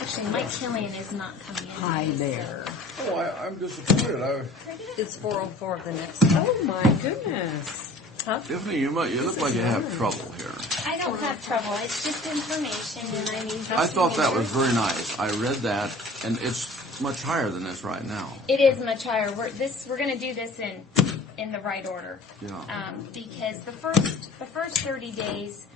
Actually, Mike Killian is not coming in. Hi today, there. Oh, I'm disappointed. It's 4:04 the next time. Oh, my goodness. Tiffany, you look like you have trouble here. I don't have trouble. It's just information, and I need. I thought that was very nice. I read that, and it's much higher than this right now. It is much higher. We're going to do this in the right order. Yeah. Because the first 30 days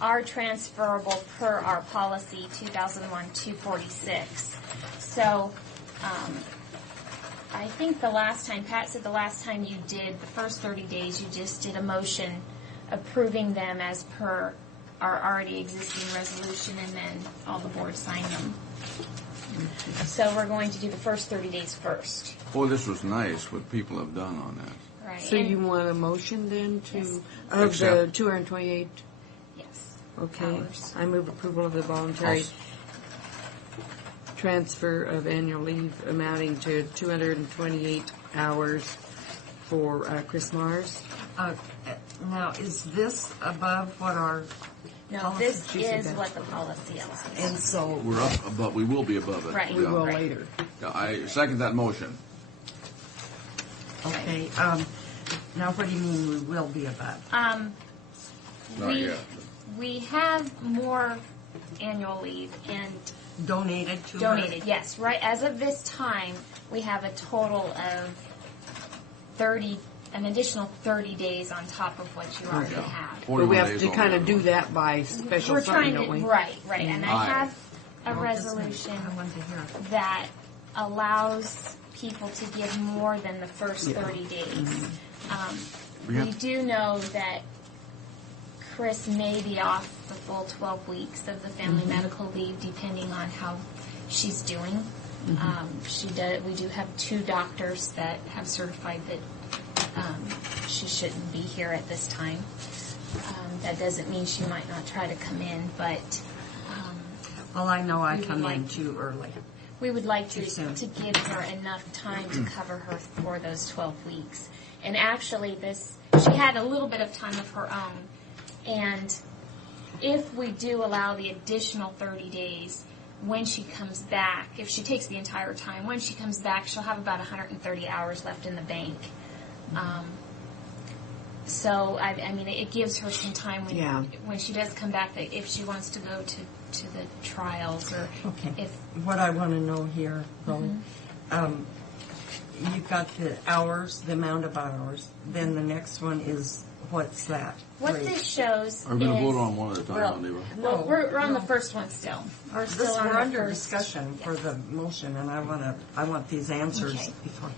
are transferable per our policy 2001-246. So, I think Pat said the last time you did the first 30 days, you just did a motion approving them as per our already existing resolution, and then all the board signed them. So we're going to do the first 30 days first. Boy, this was nice what people have done on this. Right. So And- you want a motion then to, Yes. of the Accept. 228? Yes. Okay. Hours. I move approval of the voluntary transfer of annual leave amounting to 228 hours for Chris Mars. Now, is this above what our, No, this She said is that. what the policy else is. and so, We're up, but we will be above it. Right. We Yeah. will Right. later. Yeah, I second that motion. okay, now what do you mean we will be above? Not We yet. we have more annual leave and Donated to her? donated. Yes, right. As of this time, we have a total of an additional 30 days on top of what you already Yeah. have. But 41 we have days to on kind the of other do one. that by special We're something, trying don't we? to right. And I Aye. have a Oh, this one. resolution I wanted to hear. that allows people to give more than the first Yeah. 30 days. We We have- do know that Chris may be off the full 12 weeks of the family medical leave, depending on how she's doing. We do have 2 doctors that have certified that she shouldn't be here at this time. That doesn't mean she might not try to come in, but Well, I know I We would come in like- too early. we would like Too soon. to give her enough time to cover her for those 12 weeks. And actually, she had a little bit of time of her own. And if we do allow the additional 30 days, when she comes back, if she takes the entire time, when she comes back, she'll have about 130 hours left in the bank. So, I mean, it gives her some time Yeah. when she does come back, that if she wants to go to the trials, or Okay. if What I want to know here, though, you've got the hours, the amount of hours, then the next one is, what's that? what Rate. this shows Are we going to is, vote on one at a time, well, Oliva? well, we're on the first one still. We're still on We're the under first. discussion for the motion, and I want these answers Okay. before.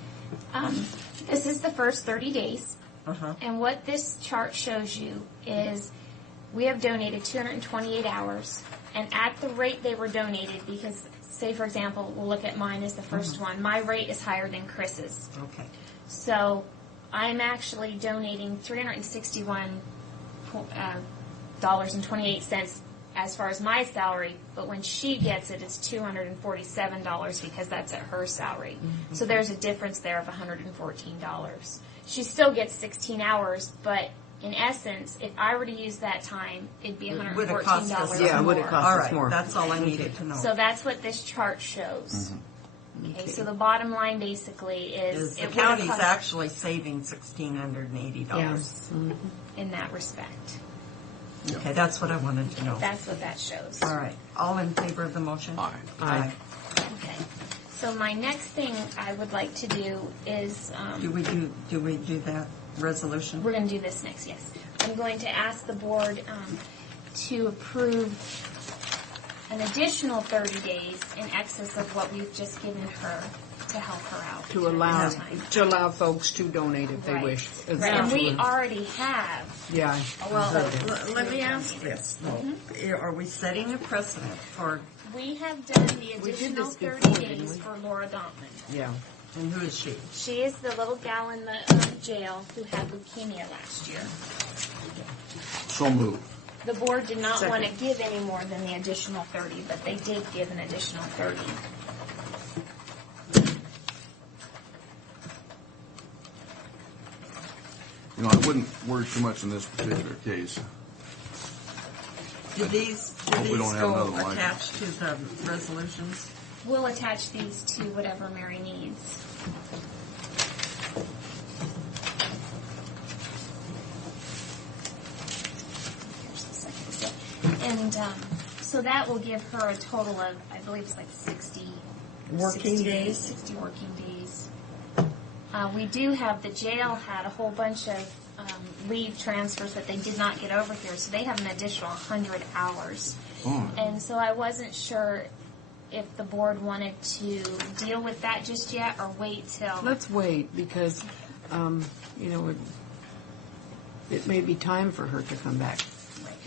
This is the first 30 days, Uh-huh. and what this chart shows you is we have donated 228 hours, and at the rate they were donated, because say for example, we'll look at mine as the 1st one. My rate is higher than Chris's, Okay. so I'm actually donating $361.28 as far as my salary, but when she gets it, it's $247 because that's at her salary. So there's a difference there of $114. She still gets 16 hours, but in essence, if I were to use that time, it'd be $114 Would it cost us? Yeah, more. would it cost All us right, more? that's all I needed to know. So that's what this chart shows. Okay, so the bottom line basically is The it would county's cost actually saving $1,680. Yes. in that respect. Okay, that's what I wanted to know. That's what that shows. All right, all in favor of the motion? Aye. Aye. Okay. So my next thing I would like to do is, Do we do that resolution? we're going to do this next, yes. I'm going to ask the board to approve an additional 30 days in excess of what we've just given her to help her out. To during allow, this time. folks to donate if they Right. wish. Right, and we already have. Yeah. Well, let me ask this. Are we setting a precedent for, We have done the We did additional this before, 30 didn't days we? for Laura Dontman. Yeah. and who is she? She is the little gal in the jail who had leukemia last year. So moved. The board did not want to Second. give any more than the additional 30, but they did give an additional 30. You know, I wouldn't worry too much in this particular case. Do these Hope we don't have go another one. attached to the resolutions? We'll attach these to whatever Mary needs. Here's the second set. And so that will give her a total of, I believe it's like 60 Working days? 60 working days. We do have, the jail had a whole bunch of leave transfers that they did not get over here, so they have an additional 100 hours. Oh. And so I wasn't sure if the board wanted to deal with that just yet or wait till. Let's wait because, you know, it may be time for her to come back.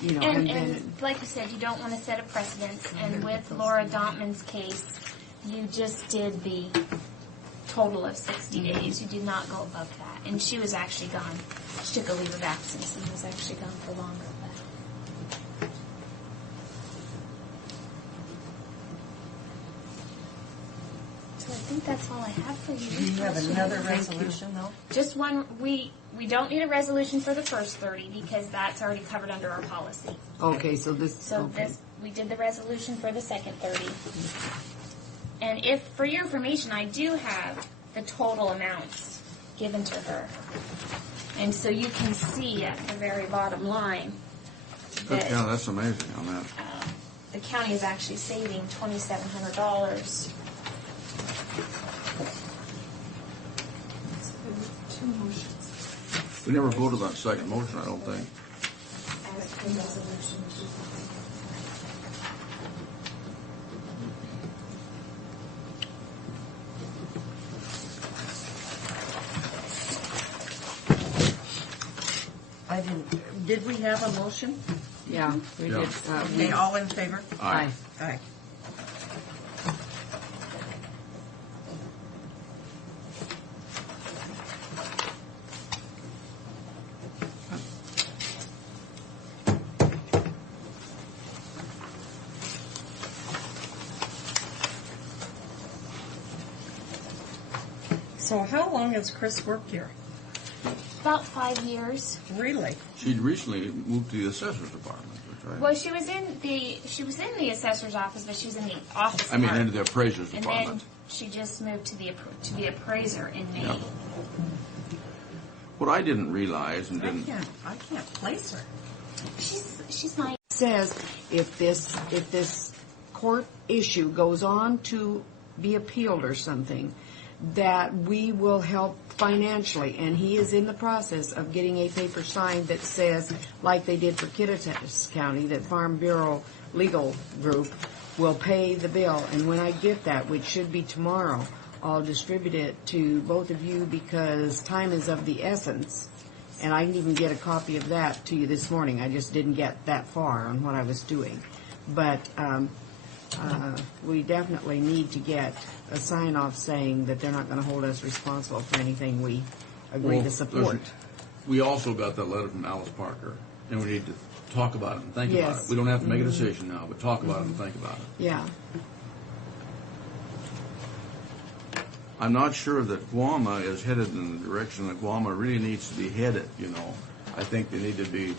You know, And, then and like you said, you don't want to set a precedent. And with Laura Dontman's case, you just did the total of 60 days. You did not go above that. And she was actually gone. She took a leave of absence and was actually gone for longer. But. So I think that's all I have for you. Do you have another resolution, though? Just one. We don't need a resolution for the first 30 because that's already covered under our policy. Okay, so this. So okay. this, we did the resolution for the second 30. And if, for your information, I do have the total amounts given to her. And so you can see at the very bottom line that Yeah, that's amazing on that. the county is actually saving $2,700. Two motions. We never voted on second motion, I don't think. As per resolution. I didn't, did we have a motion? Yeah, we Yeah. did. Okay, all in favor? Aye. Aye. So how long has Chris worked here? About 5 years. Really? She'd recently moved to the assessor's department, which Well, she was in the assessor's office, but she was in the office. I mean, part. into the appraiser's And department. then she just moved to the appraiser in May. Yeah. What I didn't realize and didn't, I can't place her. She's nice. Says if this court issue goes on to be appealed or something, that we will help financially, and he is in the process of getting a paper signed that says, like they did for Kittitas County, that Farm Bureau Legal Group will pay the bill, and when I get that, which should be tomorrow, I'll distribute it to both of you because time is of the essence, and I can even get a copy of that to you this morning. I just didn't get that far on what I was doing. But we definitely need to get a sign-off saying that they're not going to hold us responsible for anything we agree to support. we also got that letter from Alice Parker, and we need to talk about it and think about Yes. it. We don't have to make a decision now, but talk about it and think about it. Yeah. I'm not sure that Guama is headed in the direction that Guama really needs to be headed, you know. I think they need to be,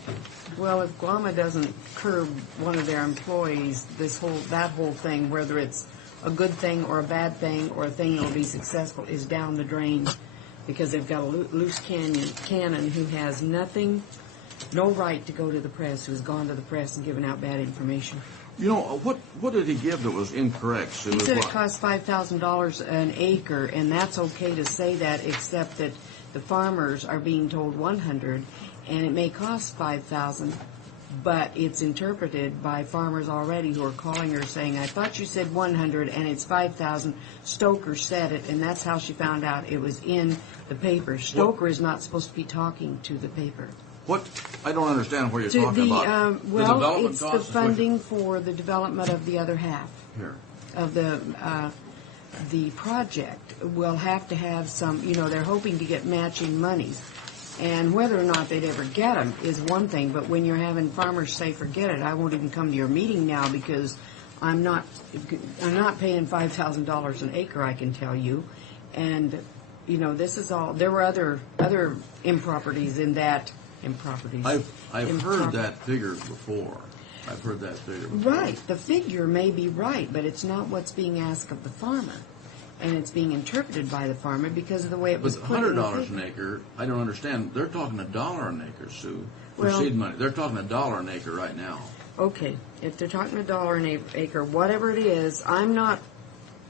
Well, if Guama doesn't curb one of their employees, that whole thing, whether it's a good thing or a bad thing or a thing that'll be successful, is down the drain because they've got a loose cannon who has no right to go to the press, who's gone to the press and given out bad information. you know, what did he give that was incorrect? Sue? He said it What? costs $5,000 an acre, and that's okay to say that, except that the farmers are being told 100, and it may cost $5,000, but it's interpreted by farmers already who are calling her saying, "I thought you said 100, and it's 5,000." Stoker said it, and that's how she found out it was in the paper. Stoker is not supposed to be talking to the paper. What? I don't understand what you're To talking about. The well, development it's the costs is what funding for the development of the other half. Here. Of the project will have to have some, they're hoping to get matching monies. And whether or not they'd ever get them is one thing, but when you're having farmers say, forget it, I won't even come to your meeting now because I'm not paying $5,000 an acre, I can tell you. And, you know, this is all, there were other improperties in that, I've heard that figure before. I've heard that figure before. Right, the figure may be right, but it's not what's being asked of the farmer. And it's being interpreted by the farmer because of the way it was But put in the $100 figure. an acre, I don't understand. They're talking $1 an acre, Sue, for Well- seed money. They're talking $1 an acre right now. Okay, if they're talking $1 an acre, whatever it is, I'm not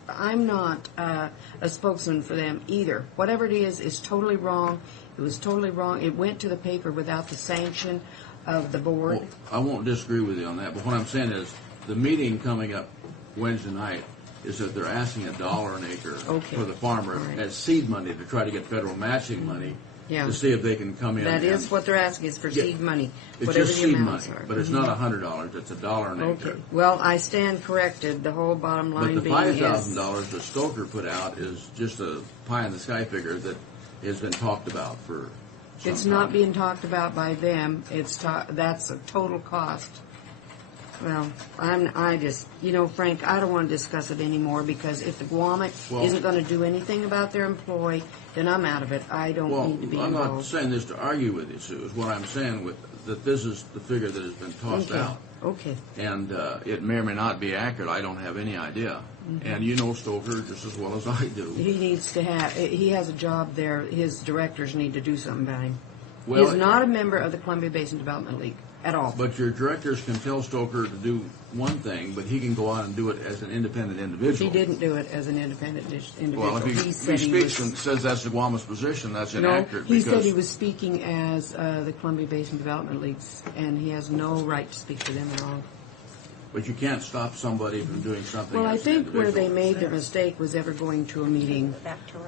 a spokesman for them either. Whatever it is totally wrong. It was totally wrong. It went to the paper without the sanction of the board. Well, I won't disagree with you on that, but what I'm saying is the meeting coming up Wednesday night is that they're asking $1 an acre Okay. for the farmer All right. as seed money to try to get federal matching money Yeah. to see if they can come in. That is and- what they're asking is for Yeah. seed money, It's whatever just the seed amounts money, are. but it's not $100. It's $1 an Okay, acre. well, I stand corrected. The whole bottom But line the being $5,000 is, that Stoker put out is just a pie in the sky figure that has been talked about for some it's not time. being talked about by them. That's a total cost. Well, Frank, I don't want to discuss it anymore because if the Guam Well- isn't going to do anything about their employee, then I'm out of it. I don't Well, need to be I'm not involved. saying this to argue with you, Sue. Is what I'm saying that this is the figure that has been tossed Okay. out. Okay. And it may or may not be accurate. I don't have any idea. And you know Stoker just as well as I do. He has a job there. His directors need to do something about him. Well, He's not a member of the Columbia Basin Development League at all. But your directors can tell Stoker to do one thing, but he can go out and do it as an independent individual. He didn't do it as an independent individual. Well, if he said speaks was, and says that's the Guama's position, that's no, inaccurate. he because said he was speaking as the Columbia Basin Development Leagues, and he has no right to speak for them at all. But you can't stop somebody from doing something. Well, I as an think where they individual. made the mistake was ever going to a meeting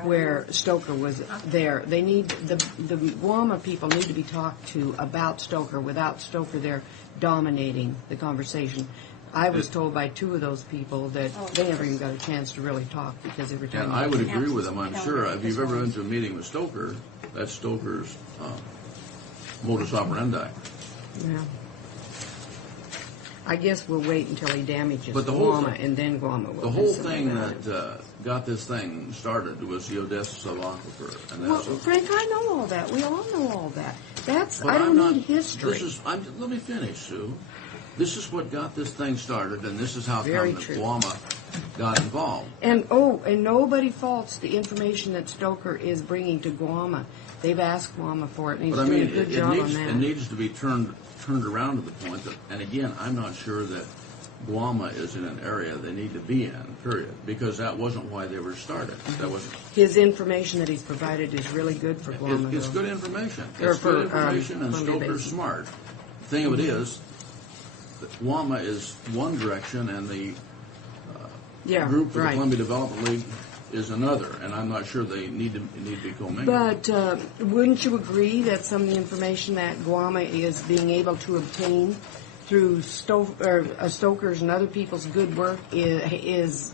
where Stoker was there. They need the Guama people need to be talked to about Stoker without Stoker there dominating the conversation. I was told by two of those people that they never even got a chance to really talk because every time. And I would agree with them, I'm sure. If you've ever been to a meeting with Stoker, that's Stoker's modus operandi. Yeah. I guess we'll wait until he damages But the whole Guama, thing- and then Guama will. The do whole something thing about that it. got this thing started was the Odessa subaquifer. And Well, that's Frank, I know all that. We all know all that. That's But I don't I'm not- need history. Let me finish, Sue. This is what got this thing started, and this is how Very come that true. Guama got involved. And nobody faults the information that Stoker is bringing to Guama. They've asked Guama for it, and he's But I doing mean, a good it job needs, on it that. needs to be turned around to the point that, and again, I'm not sure that Guama is in an area they need to be in, period, because that wasn't why they were started. That wasn't. His information that he's provided is really good for Guama. It's though. good information. Or It's for, good information, and Columbia Stoker's Basin. smart. The thing of it is, that Guama is one direction, and the Yeah, group for the right. Columbia Development League is another, and I'm not sure they need to be commingled. But wouldn't you agree that some of the information that Guama is being able to obtain through Stoker's and other people's good work is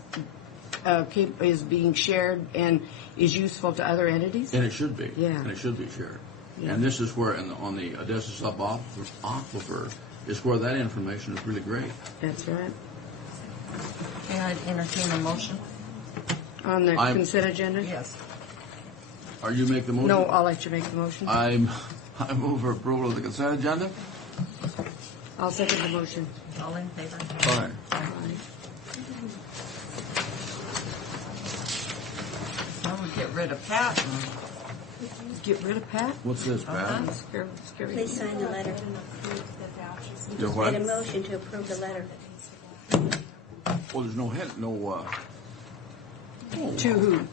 being shared and is useful to other entities? And it should be. Yeah. And it should be shared. Yeah. And this is where, on the Odessa subaquifer, is where that information is really great. That's right. Can I entertain a motion? On the I'm- consent agenda? Yes. Are you make the motion? No, I'll let you make the motion. I move for approval of the consent agenda. I'll second the motion. All in favor? Fine. Now we get rid of Pat. Get rid of Pat? What's this, Pat? Scary. Please sign the letter. The what? Need a motion to approve the letter. Well, there's no head, no. To who?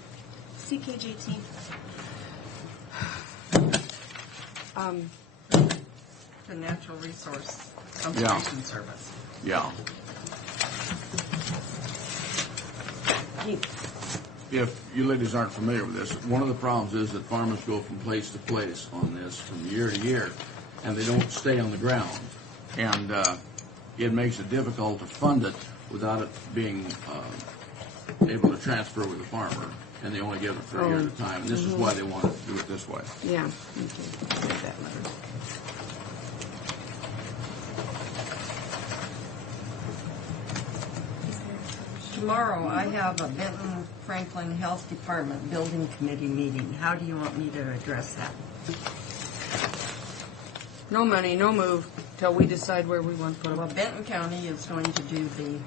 CKJT. The Natural Resource Yeah. Conservation Service. Yeah. If you ladies aren't familiar with this, one of the problems is that farmers go from place to place on this from year to year, and they don't stay on the ground. And it makes it difficult to fund it without it being able to transfer with the farmer. and they only give it for a year at a time. This is why they want to do it this way. Yeah. Okay. Read that letter. Tomorrow, I have a Benton Franklin Health Department Building Committee meeting. How do you want me to address that? No money, no move, till we decide where we want to put Well, them. Benton County is going to do the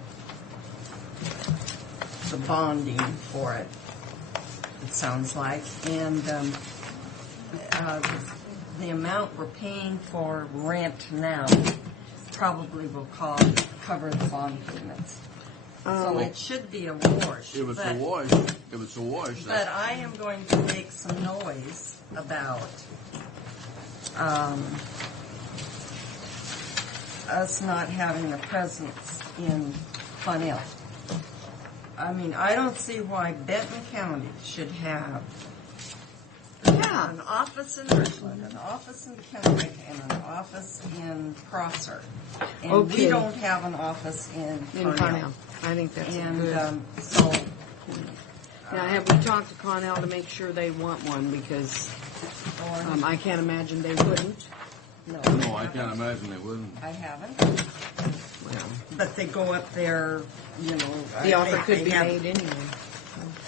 bonding for it, it sounds like. And the amount we're paying for rent now probably will cover the bond payments. So it should be a wash. If it's a wash, But I am going to make some noise about us not having a presence in Connell. I mean, I don't see why Benton County should have an office in Richland, an office in Kennewick, and an office in Prosser. And Okay. we don't have an office in Connell. I think that's And good. so, Now, have we talked to Connell to make sure they want one? Because I can't imagine they wouldn't. no, no, I can't imagine they wouldn't. I haven't. Well, But they go up there, you know. the I offer think could they be have- made anyway.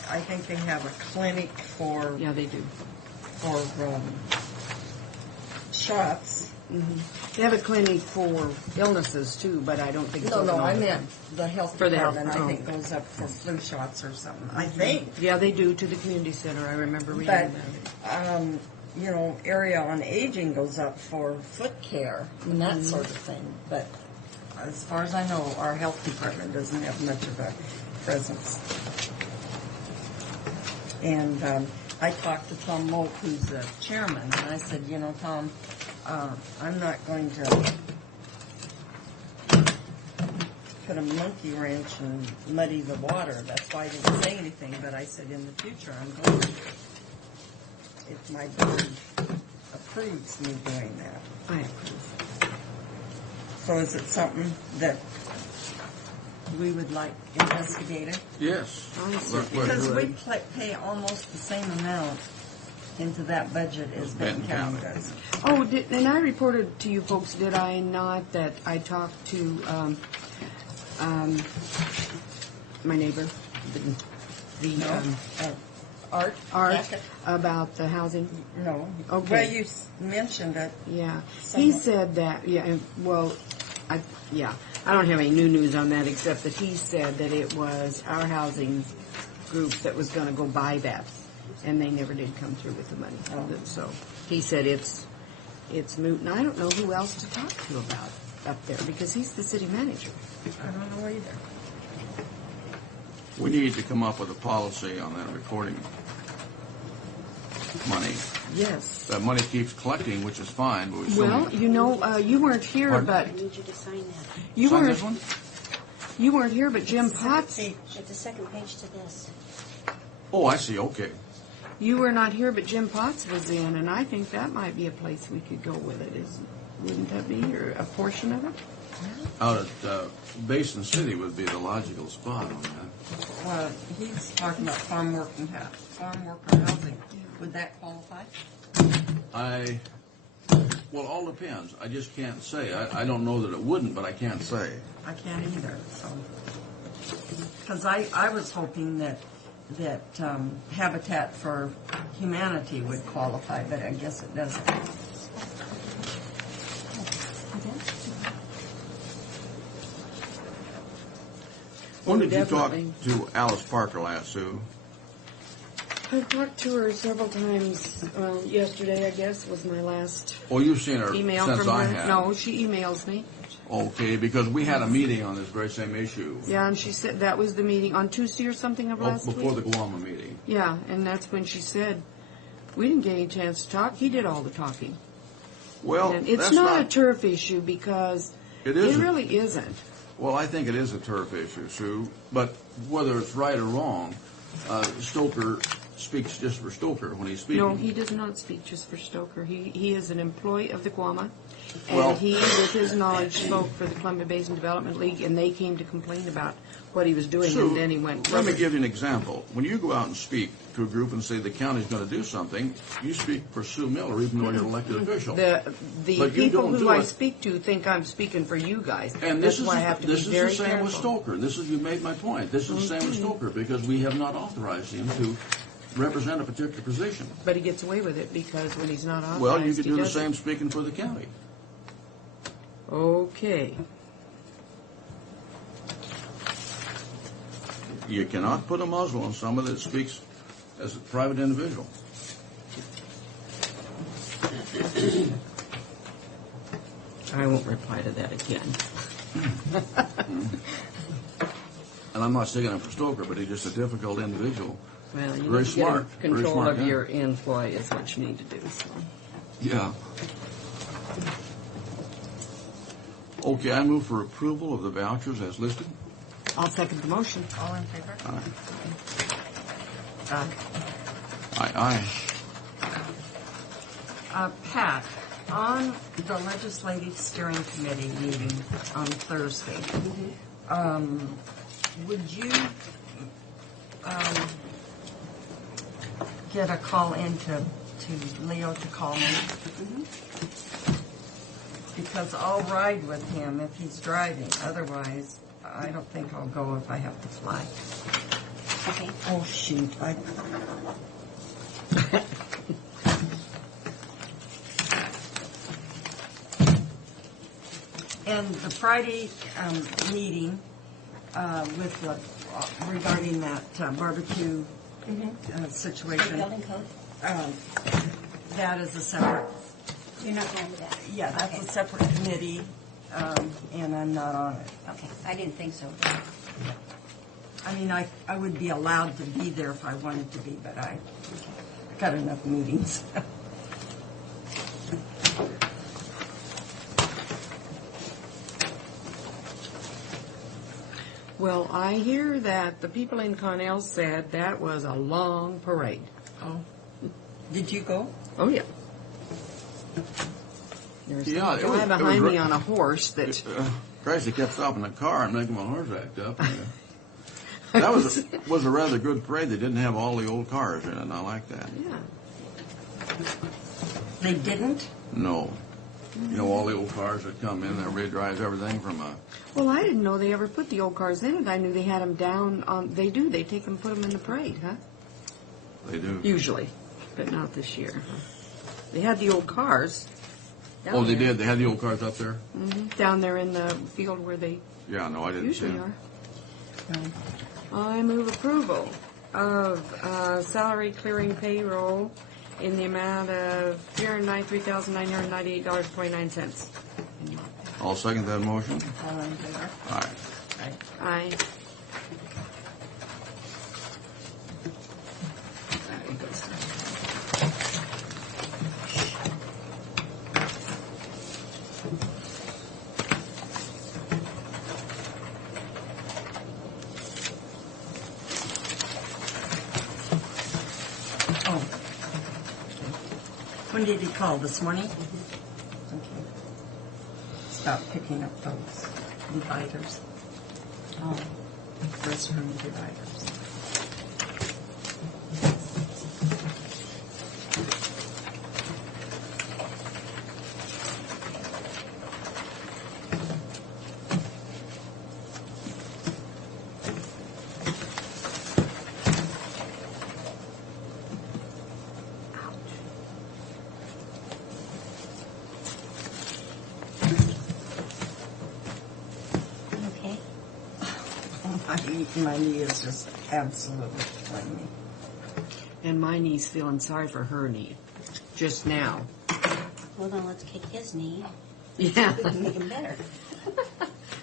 I think they have a clinic for Yeah, they do. shots. They have a clinic for illnesses too, but I don't think it's No, open all I the meant the health For the health, department. I oh. think goes up for flu shots or something. I think. Yeah, they do to the community center. I remember reading But, about it. you know, area on aging goes up for foot care and that sort of thing. But as far as I know, our health department doesn't have much of a presence. And I talked to Tom Moak, who's the chairman, and I said, you know, Tom, I'm not going to put a monkey wrench and muddy the water. That's why I didn't say anything, but I said in the future I'm going to, if my board approves me doing that. I approve. So is it something that we would like investigated? Yes. Because we pay almost the same amount into that budget as Benton County does. Oh, and I reported to you folks, did I not, that I talked to my neighbor, Art? Art, Hackett? about the housing? No. Okay. Well, you mentioned it. Yeah. He Somewhat. said that, I don't have any new news on that except that he said that it was our housing group that was going to go buy that, and they never did come through with the money. So he said it's moot, and I don't know who else to talk to about up there because he's the city manager. I don't know either. We need to come up with a policy on that recording money. Yes. That money keeps collecting, which is fine, but we still Well, need to- you know, you weren't here, Pardon? but I need you to sign that. you Sign weren't. this one? You weren't here, but Jim Potts. It's the second page to this. Oh, I see, okay. You were not here, but Jim Potts was in, and I think that might be a place we could go with it. Wouldn't that be, or a portion of it? Out at Basin City would be the logical spot on that. Well, he's talking about farm worker housing. Would that qualify? Well, all depends. I just can't say. I don't know that it wouldn't, but I can't say. I can't either, so. Because I was hoping that Habitat for Humanity would qualify, but I guess it doesn't. When did you talk Definitely. to Alice Parker last, Sue? I've talked to her several times. Well, yesterday, I guess, was my last Oh, you've seen her email since from I her. have. No, she emails me. Okay, because we had a meeting on this very same issue Yeah, and she said that was the meeting on Tuesday or something of last before week. the Guama meeting. Yeah, and that's when she said, we didn't get any chance to talk. He did all the talking. Well, And it's that's not a turf issue because It it isn't. really isn't. Well, I think it is a turf issue, Sue. But whether it's right or wrong, Stoker speaks just for Stoker when he's speaking. No, he does not speak just for Stoker. He is an employee of the Guama, and Well- he, with his knowledge, spoke for the Columbia Basin Development League, and they came to complain about what he was doing, Sue, and then he went. let me give you an example. When you go out and speak to a group and say the county's going to do something, you speak for Sue Miller, even though you're an elected official. The But you people don't who do I it. speak to think I'm speaking for you guys. And That's this is why I have to be this is very the same with careful. Stoker. You made my point. This is the same with Stoker because we have not authorized him to represent a particular position. But he gets away with it because when he's not authorized, Well, you could he do the doesn't. same speaking for the county. Okay. You cannot put a muzzle on someone that speaks as a private individual. I won't reply to that again. And I'm not sticking up for Stoker, but he's just a difficult individual. Well, you Very need to smart. get Very control smart of guy. your employee is what you need to do. So. Yeah. Okay, I move for approval of the vouchers as listed. I'll second the motion. All in favor? Aye. Aye. Pat, on the Legislative Steering Committee meeting on Thursday, would you get a call in to Leo to call me? Because I'll ride with him if he's driving. Otherwise, I don't think I'll go if I have to fly. Okay. Oh, shoot. And the Friday meeting with regarding that barbecue situation, Building code? that is a separate, You're not going to that? yeah, that's Okay. a separate committee, and I'm not on it. Okay, I didn't think so. I mean, I would be allowed to be there if I wanted to be, but I got enough meetings. Well, I hear that the people in Connell said that was a long parade. Oh, did you go? Oh, yeah. There's Yeah, a it guy was behind me great. on a horse that... Christ, he kept stopping the car and making my horse act up. That was a rather good parade. They didn't have all the old cars in it, and I like that. Yeah. They didn't? No. You know, all the old cars that come in, everybody drives everything from a... Well, I didn't know they ever put the old cars in it. I knew they had them down on... They do. They take them, put them in the parade, huh? They do. Usually, but not this year. They had the old cars. Oh, they did? They had the old cars up there? Down there in the field where they Yeah, no, I didn't see usually them. are. I move approval of salary clearing payroll in the amount of $393,998.29. I'll second that motion. All in favor? Aye. Aye. Oh. When did he call? This morning? Okay. Stop picking up those dividers. Oh, restroom dividers. Okay. My knee is just absolutely killing me. And my knee's feeling sorry for her knee. Just now. Well, then let's kick his knee. Yeah. Make him better.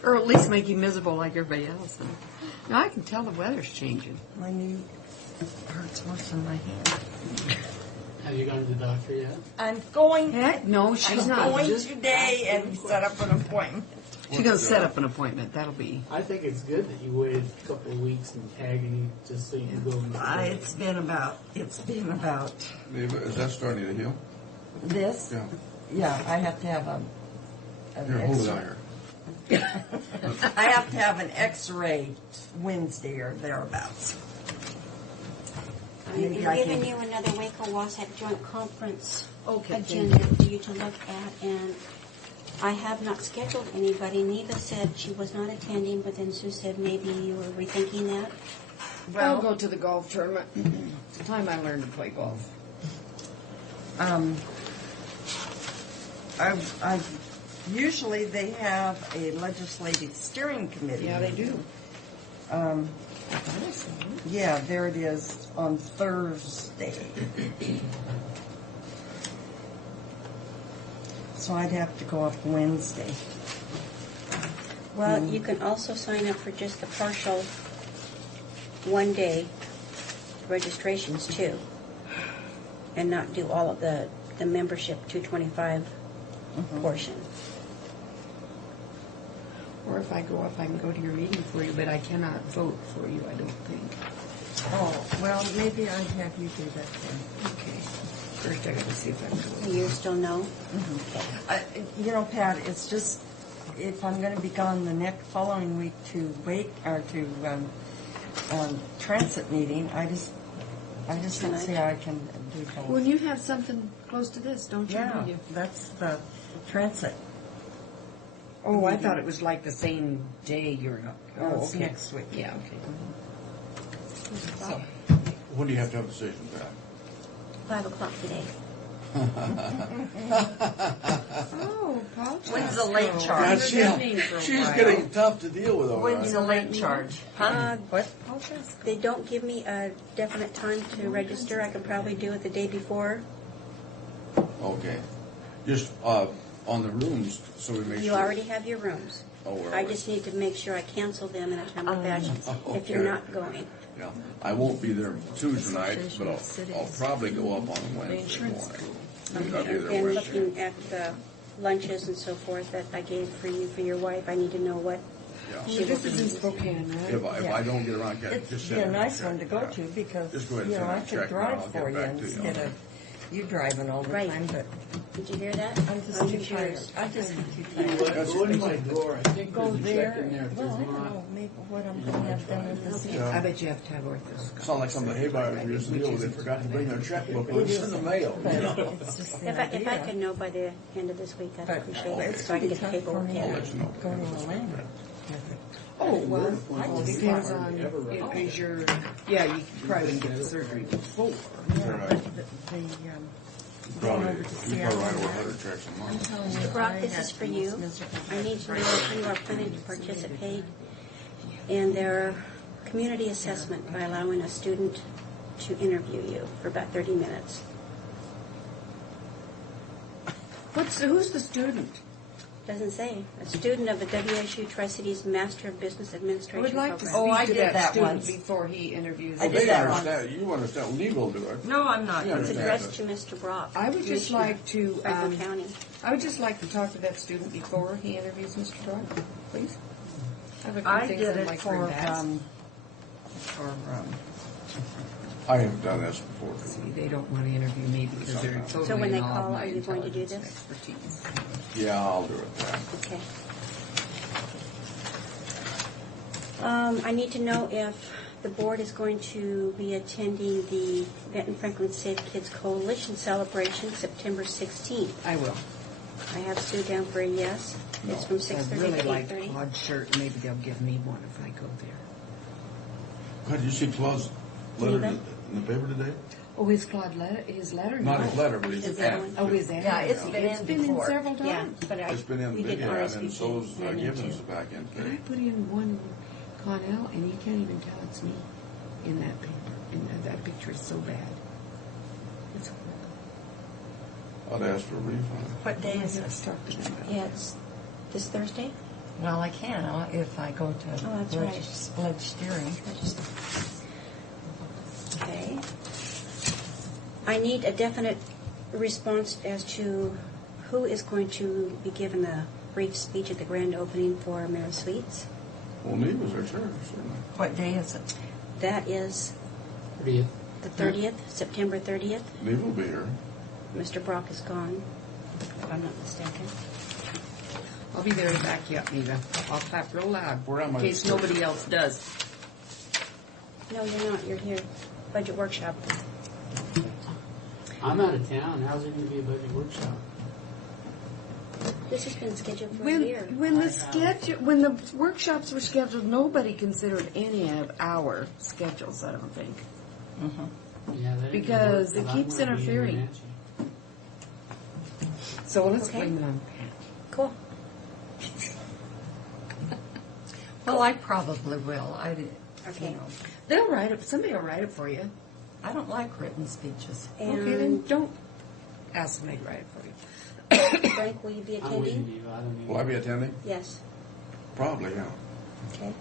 Or at least make you miserable like everybody else. Huh? Now, I can tell the weather's changing. My knee hurts worse than my hand. Have you gone to the doctor yet? I'm going. Heck, no, she's I'm not. going Just- today and set up an appointment. She's going to set up an appointment. That'll be... I think it's good that you waited a couple of weeks and tagging just so you can go and get it. It's been about Eva, is that starting to heal? this. Yeah. Yeah, I have to have an Here, hold it X-ray. out here. I have to have an X-ray Wednesday or thereabouts. I'm Maybe I giving can- you another Waco Wasatch Joint Conference Okay, thank agenda for you to look at, and I have not scheduled anybody. Neva said she was not attending, but then Sue said maybe you were rethinking that. I'll go to the golf tournament. It's the time I learned to play golf. Usually they have a legislative steering committee. Yeah, they do. Yeah, there it is on Thursday. So I'd have to go up Wednesday. Well, you can also sign up for just the partial one-day registrations too, and not do all of the membership 225 portion. Or if I go up, I can go to your meeting for you, but I cannot vote for you, I don't think. Oh, well, maybe I'd have you do that then. Okay. First, I gotta see if I can go. You still know? You know, Pat, it's just, if I'm going to be gone the next following week to transit meeting, I just don't see how I can do both. Well, you have something close to this, don't you? Yeah, Do you? that's the transit. Oh, I thought it was like the same day you're up. Oh, Oh, it's okay. next week. Yeah, okay. So, When do you have to have a decision, Pat? 5 o'clock today. Oh, Paul. when's the late God, charge? she's getting tough to deal with over When's that. the late charge? Huh? What? They don't give me a definite time to register. I could probably do it the day before. Okay. Just on the rooms, so we make sure. You already have your rooms. Oh, we're I already- just need to make sure I cancel them in a timely fashion if you're okay. not going. Yeah, I won't be there too tonight, but I'll probably go up on Wednesday morning. I'll be there And Wednesday. looking at the lunches and so forth that I gave for you, for your wife, I need to know what Yeah. she will This be is in using. Spokane, right? If I don't get around, It'd just be send a me nice check. one to go Yeah. to because, Just go ahead and you know, send I me a could check and drive I'll get for you back to you. instead of you driving all the Right. time, but Did you hear that? I'm just Oh, too yours. tired. I just get too You know tired. what? Go in my drawer. I think Go there's a there, check in there. If well, there's I don't not, know, maybe what I'm going to have done in this. I bet you have to have orthoscope. Sound like some of the hay buyers we used to deal with, they forgot to bring their checkbook, it was in the mail. But it's just the If I idea. could know by the end of this week, I'd But appreciate it, it's so I can going to get be the tough for paperwork me I'll in. let you know. to go to Orlando. Oh, well, I it just depends thought on, ever right. is your, yeah, you probably didn't get the surgery before. Yeah, Right. but the Probably, over to you Seattle. probably write over 100 checks a month. telling you, Brock, I this had is for the you. most miserable I need to know if you are planning to participate in their community assessment by allowing a student to interview you for about 30 minutes. Who's the student? Doesn't say. A student of the WSU Tri-Cities Master of Business I Administration would like to program. Oh, I speak to did that that student once. before he interviews. I me. did They that once. understand, you understand, Lee will do it. No, I'm not. Yeah. It's understand addressed that. to Mr. Brock. I would just Commissioner, like to, Franklin County. I would just like to talk to that student before he interviews Mr. Brock, please. I have a few I things did I'd it like for, him to ask. I have done this before. See, they don't want to interview me because they're totally So when they in awe of call, my are you going to do intelligence this? and expertise. Yeah, I'll do it then. Okay. I need to know if the board is going to be attending the Benton Franklin Safe Kids Coalition celebration September 16th. I will. I have Sue down for a yes. It's from 6:30 I really to like 8:30. Claude's shirt. Maybe they'll give me one if I go there. God, did you see Claude's letter Geneva? in the paper today? Oh, his letter? Not No. his letter, but his Is ad. that one? Oh, is that? Yeah, it's been It's in been in before. several Yeah, times. but It's been in we the did big ad, and RSVP. so's I need Gibbons to. back in I today. put in one Connell, and you can't even tell it's me in that paper. And that picture is so bad. It's horrible. I'd ask for a refund. What day is Let's this? talk to them about it. Yeah, it's this Thursday. Well, I can if I go to Oh, that's right. ledge steering. Okay. I need a definite response as to who is going to be given the brief speech at the grand opening for Mara Sweets. Well, Neve was there, sure, certainly. What day is it? That is 30th. the 30th, September 30th. Neve will be here. Mr. Brock is gone, if I'm not mistaken. I'll be there to back you up, Neva. I'll clap real loud Where am in I? case nobody else does. No, you're not. You're here. Budget workshop. I'm out of town. How's it going to be a budget workshop? This has been scheduled for a When year. when the workshops were scheduled, nobody considered any of our schedules. I don't think. Yeah, that ain't Because gonna it work, keeps I'm gonna be interfering. at you. So let's Okay. blame it on Pat. Cool. Well, I probably will. Okay. They'll write it. Somebody will write it for you. I don't like written speeches. And Okay, then don't ask somebody to write it for you. Frank, will you be I'm with attending? you. I don't need Will I be attending? Yes. Probably, yeah. Okay.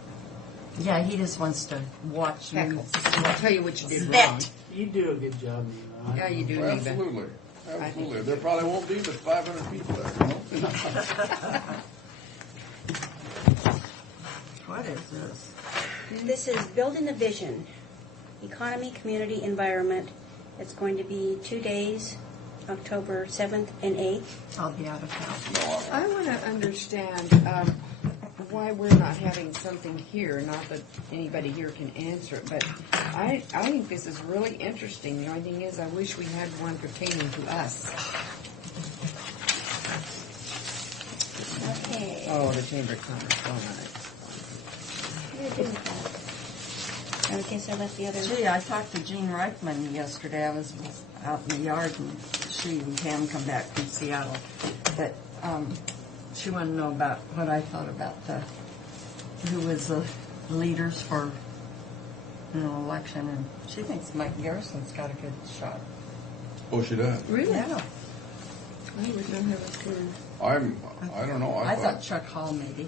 Yeah, he just wants to watch me. Heckle. I'll tell you what you did Vet. wrong. You do a good job, Neva. Yeah, you do, Well, Neva. absolutely. Absolutely. There probably won't be but 500 people there. What is this? This is Building the Vision, Economy, Community, Environment. It's going to be 2 days, October 7th and 8th. I'll be out of town. I want to understand why we're not having something here. Not that anybody here can answer it, but I think this is really interesting. The only thing is, I wish we had one pertaining to us. Okay. Oh, the Chamber of Commerce. Oh, nice. What do I do with that? I guess I left the other. Gee, I talked to Jean Reichman yesterday. I was out in the yard, and she and Pam come back from Seattle. But she wanted to know about what I thought about who was the leaders for election, and she thinks Mike Garrison's got a good shot. Oh, she does. Really? Yeah. I would not have a clue. I don't know. I thought Chuck Hall maybe.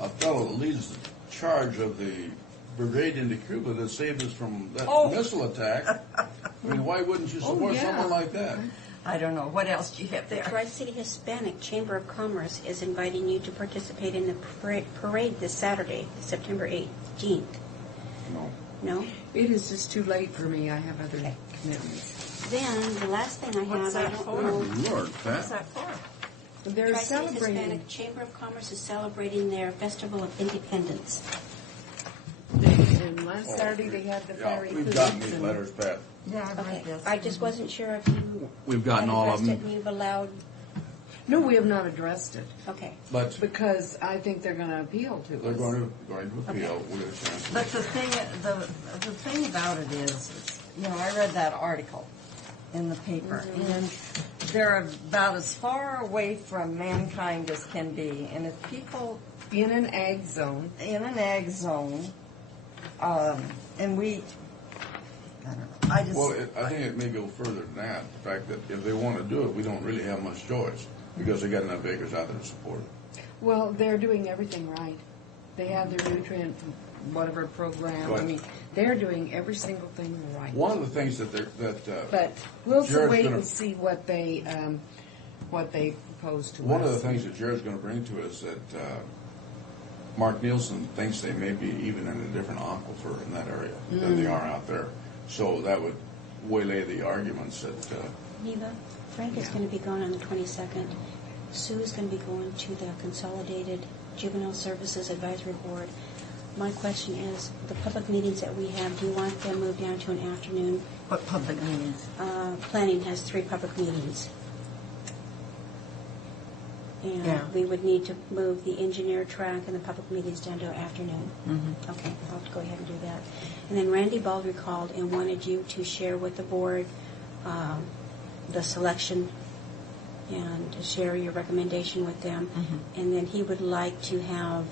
A fellow that leads the charge of the brigade into Cuba that saved us from that missile attack. I mean, why wouldn't you support someone like that? I don't know. What else do you have The there? Tri-City Hispanic Chamber of Commerce is inviting you to participate in the parade this Saturday, September 18th. No. No? It is just too late for me. I have other Okay. commitments. Then, the last thing I What's have, I that don't for? know. Lord, What's Pat. that for? They're Tri-City celebrating. Hispanic Chamber of Commerce is celebrating their Festival of Independence. And last Saturday they had the Yeah, fiery we've foods gotten these and- letters, Pat. Yeah, I've Okay. read this. I just wasn't sure if you We've gotten had all of addressed it them. and you've allowed. No, we have not addressed it Okay. But because I think they're going to appeal to they're us. going to appeal. We'll get a chance. But the thing about it is, I read that article in the paper, and they're about as far away from mankind as can be. And if people In an ag zone. in an ag zone, and we, I don't know, I just, Well, I think it may go further than that. The fact that if they want to do it, we don't really have much choice because they got enough acres out there to support it. Well, they're doing everything right. They have their nutrient whatever program. I Right. mean, they're doing every single thing right. One of the things that But we'll Jared's wait gonna- and see what they propose to one us. of the things that Jared's going to bring to us that Mark Nielsen thinks they may be even in a different aquifer in that area than they are out there. So that would waylay the arguments that. Neva, Frank is going to be gone on the 22nd. Sue is going to be going to the Consolidated Juvenile Services Advisory Board. My question is, the public meetings that we have, do you want them moved down to an afternoon? what public meetings? Planning has 3 public meetings. And Yeah. we would need to move the engineer track and the public meetings down to afternoon. Mm-hmm. Okay, I'll have to go ahead and do that. And then Randy Baldry called and wanted you to share with the board the selection and to share your recommendation with them. And then he would like to have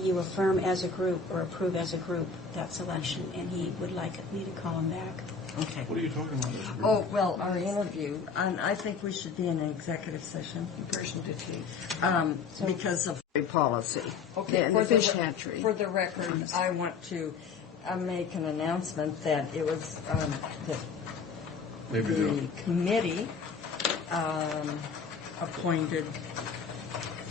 you affirm as a group or approve as a group that selection. And he would like me to call him back. Okay. What are you talking about? Oh, well, our interview, and I think we should be in an executive session. Person to take. Because of policy. Okay, And for the fish hatchery. For the record, I want to make an announcement that it was Maybe the the committee appointed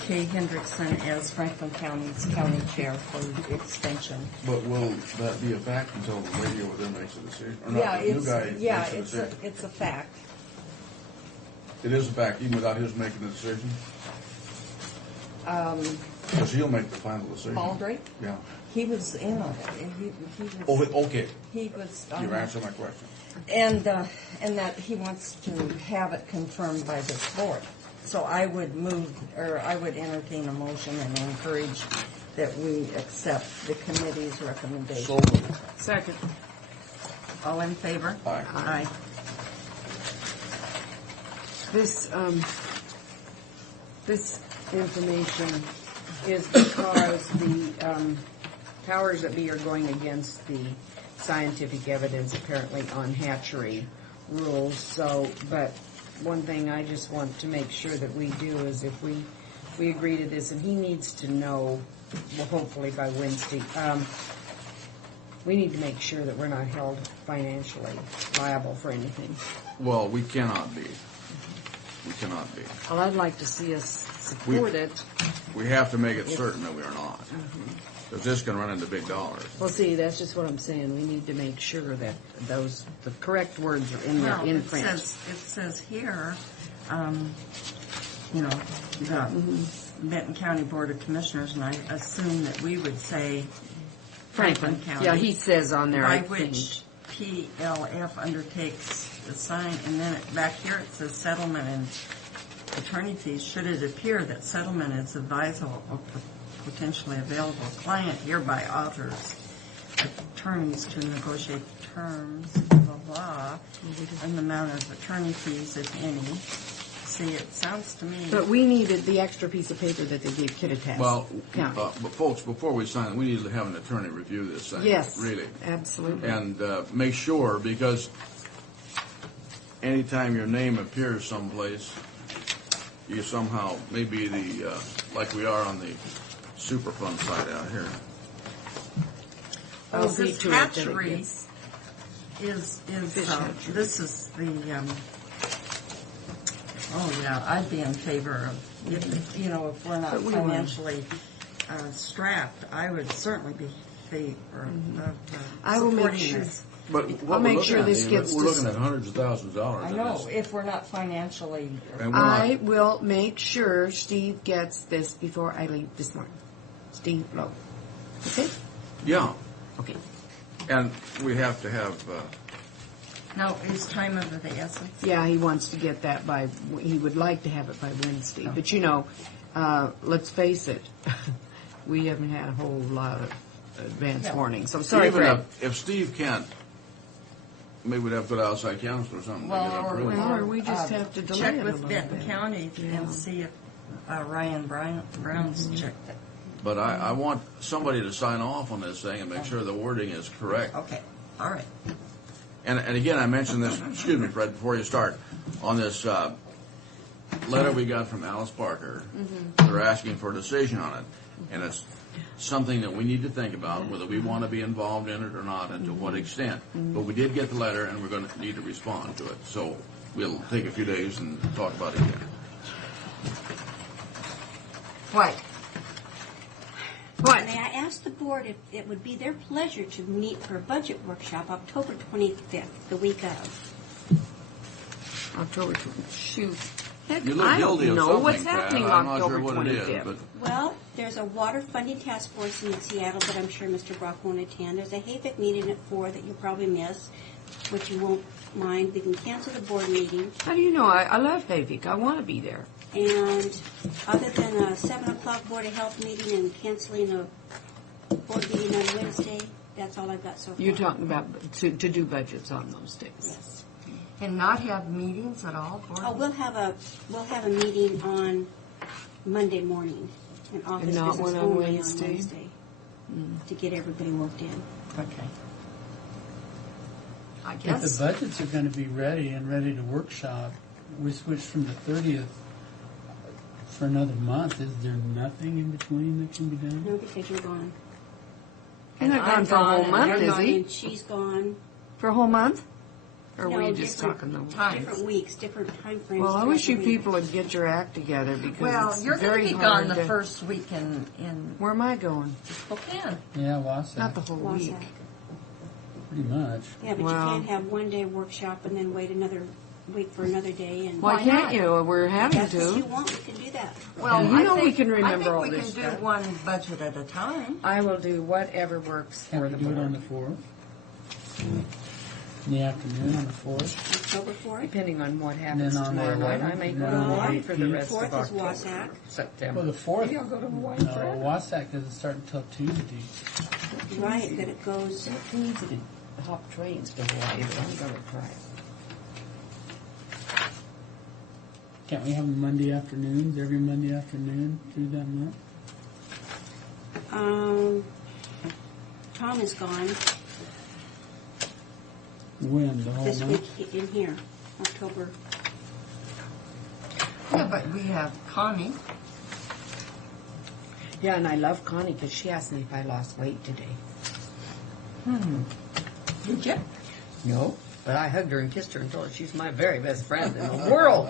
Kay Hendrickson as Franklin County's county chair for the extension. But will that be a fact until the lady over there makes a decision? Or not, Yeah, the new guy makes a it's decision? it's a fact. It is a fact, even without his making the decision? Because he'll make the final decision. Baldry? Yeah. He was in on it. He was, Oh, okay. he was. You've answered my question. And that he wants to have it confirmed by this board. So I would I would entertain a motion and encourage that we accept the committee's recommendation. So moved. Second. All in favor? Aye. Aye. This information is because the powers that be are going against the scientific evidence apparently on hatchery rules. So, but one thing I just want to make sure that we do is if we agree to this, and he needs to know, well, hopefully by Wednesday, we need to make sure that we're not held financially liable for anything. Well, we cannot be. We cannot be. Well, I'd like to see us support it. We have to make it certain that we are not. Because this can run into big dollars. Well, see, that's just what I'm saying. We need to make sure that the correct words are in there, Well, in it print. says here, the Benton County Board of Commissioners, and I assume that we would say Franklin County. Yeah, he says on there, By I think. which PLF undertakes the sign, and then back here it says settlement and attorney fees. Should it appear that settlement is advisable or potentially available, client hereby authors attorneys to negotiate terms, blah, blah, blah, and the amount of attorney fees, if any. See, it sounds to me. But we needed the extra piece of paper that they gave Kittitas Well, County. but folks, before we sign it, we need to have an attorney review this thing. Yes. Really. Absolutely. And make sure, because anytime your name appears someplace, you somehow, maybe like we are on the Superfund side out here. I'll This see to it that it hatchery gets- is Fish hatchery. this is the, oh yeah, I'd be in favor of, if we're not But we won't. financially strapped, I would certainly be in favor of I will make supporting sure. this. But I'll what make we're sure looking this at, gets we're dis- looking at hundreds of thousands of dollars. I in know, this. if we're not financially, And we're not- I will make sure Steve gets this before I leave this morning. Steve Lowe. Okay? Yeah, Okay. and we have to have, now, is time of the essence? Yeah, he wants to get that he would like to have it by Wednesday. But let's face it, we haven't had a whole lot of advance Yeah. warning. So I'm sorry, even Fred. if Steve can't, maybe we'd have to go to outside counsel or something. to get it approved. Or we just have to delay check it a with little Benton bit. County and see if Ryan Brown's checked it. But I want somebody to sign off on this thing and make sure the wording is correct. Okay, all right. And again, I mentioned this, excuse me, Fred, before you start, on this letter we got from Alice Parker. They're asking for a decision on it. And it's something that we need to think about, whether we want to be involved in it or not, and to what extent. But we did get the letter, and we're going to need to respond to it. So we'll take a few days and talk about it again. What? What? May I ask the board if it would be their pleasure to meet for a budget workshop October 25th, the week of? October 20th. Shoot. Heck, You look I guilty don't of know something, what's Pat. happening I'm not October sure what 25th. it is, but Well, there's a water funding task force in Seattle that I'm sure Mr. Brock won't attend. There's a HAVIC meeting at 4 that you'll probably miss, which you won't mind. We can cancel the board meeting. How do you know? I love Havik. I want to be there. And other than a 7 o'clock Board of Health meeting and canceling a board meeting on Wednesday, that's all I've got so far. You're talking about to do budgets on those days. Yes. And not have meetings at all? Board Oh, we'll have a meeting on Monday morning, an office not business one on only Wednesday? on Wednesday, to get everybody worked in. Okay. I If guess. the budgets are going to be ready and ready to workshop, we switch from the 30th for another month. Is there nothing in between that can be done? No, because you're gone. He's not gone for a whole month, is he? And she's gone. For a whole month? Or were No, you just different talking the times. Different weeks, different time frames. Well, I wish you throughout the week. people would get your act together because Well, it's you're going very to be hard gone the to- first week in Where am I going? Spokane. Yeah, Wasatch, Not the whole Wasack. week. pretty much. Yeah, but Well- you can't have one day workshop and then wait another wait for another day and. Why can't you? We're having That's what you to. want, we can do that. Well, you know we can I remember all think we this can stuff. do one budget at a time. I will do whatever works Can for we the do it on board, the 4th? In the afternoon on the 4th? October 4th? depending on what happens then on the tomorrow night. I 11th, may and go to then on the Hawaii for the 18th. rest of 4th is October, Wasac. September. Well, the 4th. Maybe I'll go to Hawaii No, forever. Wasac doesn't start until Tuesday. Right, but it goes, It's easy to hop trains to Hawaii, but I'm going to try. Can't we have Monday afternoons, every Monday afternoon through that month? Tom is gone When, the whole this month? week in here, October. Yeah, but we have Connie. Yeah, and I love Connie because she asked me if I lost weight today. Did you? No, but I hugged her and kissed her and told her she's my very best friend in the world.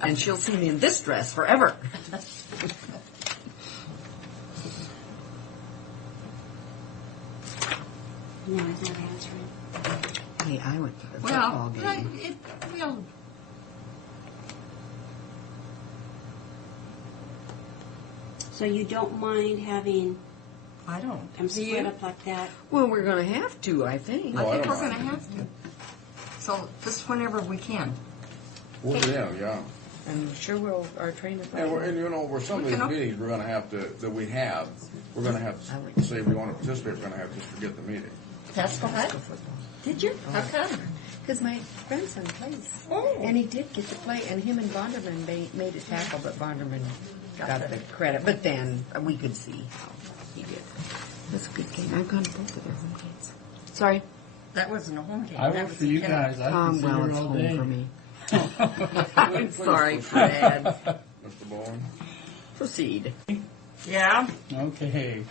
And she'll see me in this dress forever. No, he's not answering. Hey, I went to the Well, football game. we'll So you don't mind having I don't. them Do you? split up like that? Well, we're going to have to, I think. No, I think don't we're going mind. to have to. So just whenever we can. Well, yeah. I'm sure our trainer. And you know, where some of these meetings we're going to have to, we're going to have to say if we want to participate, we're going to have to just forget the meeting. That's what? Did you? How come? Because my grandson plays. Oh. And he did get to play, and him and Vonderman made a tackle, but Vonderman got the credit. But then we could see how he did. That's a good game. I've gone to both of their home games. Sorry. That wasn't a home game. I That work was for a you kennel. guys. I can sit Well, here it's all home day. for me. I'm sorry, Fred. Mr. Bowen? Proceed. Yeah. Okay.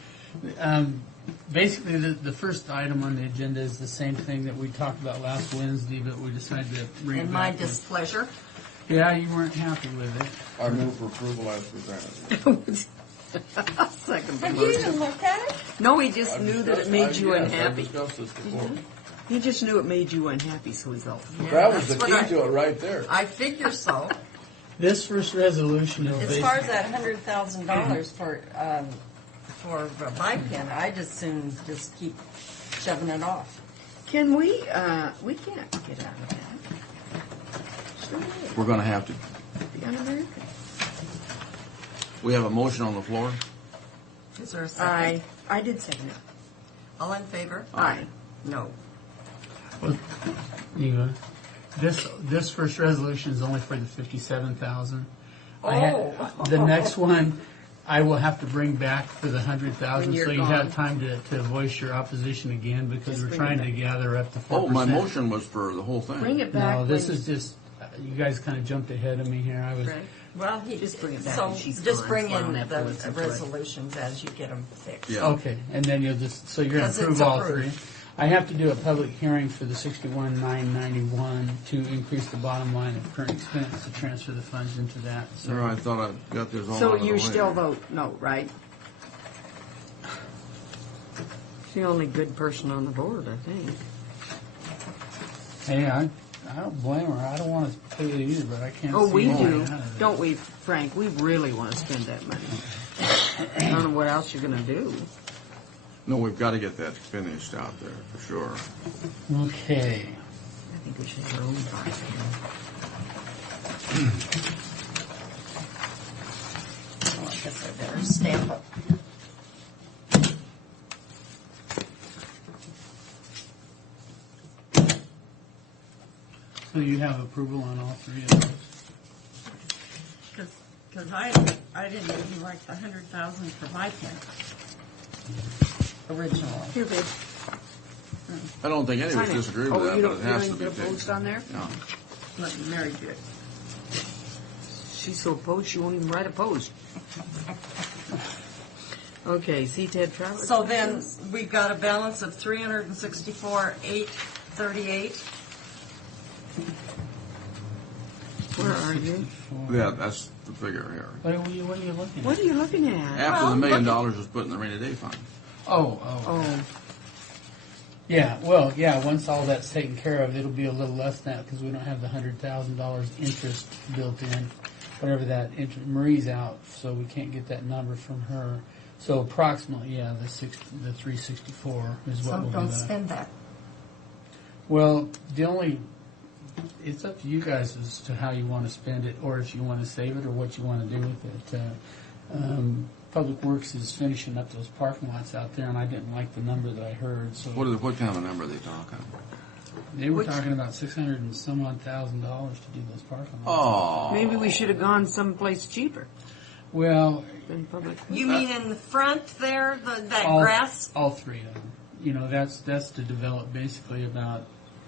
Basically, the first item on the agenda is the same thing that we talked about last Wednesday, but we decided to bring In it my back. displeasure. Yeah, you weren't happy with it. I move for approval as presented. Second the Have you motion. even looked at it? No, he just knew that it made you I've unhappy. discussed this before. He just knew it made you unhappy, so he's all. That was the That's key what to it right there. I figure so. This first resolution is As based. far as that $100,000 for bike pin, I just soon just keep shoving it off. Can we can't get out of that. Sure. We're going to have to. The un-American. We have a motion on the floor. Is there a second? I did second it. All in favor? Aye. No. This first resolution is only for the 57,000. Oh. The next one, I will have to bring back for the 100,000, When you're so you gone. have time to voice your opposition again, because Just we're bring trying it to back. gather up to 4%. Oh, my motion was for the whole thing. Bring it back. No, this when- is just, you guys kind of jumped ahead of me here. I was. Right. Well, Just bring it back So when she's just gone, bring so I don't in have to the listen to it. resolutions as you get them fixed. Yeah. Okay, and then you'll just, so you're going to Because it's approve all approved. three. I have to do a public hearing for the 61,991 to increase the bottom line of current expense to transfer the funds into that. Sir, I thought I got this all So out of the you way. still vote no, right? She's the only good person on the board, I think. Hey, I don't blame her. I don't want to pay it either, but I can't Oh, see we a way do, out of it. don't we, Frank? We really want to spend that money. I don't know what else you're going to do. No, we've got to get that finished out there, for sure. Okay. I think we should have our own bike Well, I guess I better stamp it. So you have approval on all three of those? Because I didn't even like the 100,000 for my pin originally. Here, babe. I don't think any of us Sign it. disagree with Oh, that, you but don't- it you has don't to be even put a post fixed. on there? No. Let Mary do it. She's so opposed, she won't even write a post. Okay, CTED travel. So then we've got a balance of 364,838. Where are you? Yeah, that's the figure here. What are you looking What at? are you looking at? After Well, the $1 million look was put in the rainy day fund. Oh. Oh, Yeah, well, yeah, once all that's taken care of, it'll be a little less than that because we don't have the $100,000 interest built in. Whatever that interest, Marie's out, so we can't get that number from her. So approximately, yeah, the 364 is what So we'll don't do. spend that. Well, it's up to you guys as to how you want to spend it, or if you want to save it, or what you want to do with it. Public Works is finishing up those parking lots out there, and I didn't like the number that I heard. So What kind of a number are they talking? they were talking about $600 and some odd thousand dollars to do those parking lots. Oh. Maybe we should have gone someplace cheaper Well, than public. You mean in the front there, that all, grass? all three of them. You know, that's to develop basically about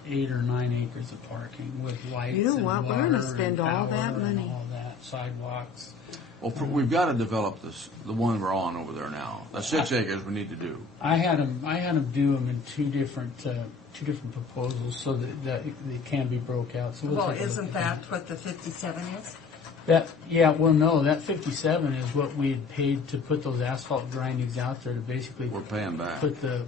8 or 9 acres of parking with lights. You know and what? We're water gonna spend and all power that and money. all that, sidewalks. Well, we've got to develop the one we're on over there now. That's 6 acres we need to do. I had them do them in two different proposals so that it can be broke out. So Well, take a look isn't at that what the 57 is? That 57 is what we had paid to put those asphalt grindings out there to basically We're paying back. put the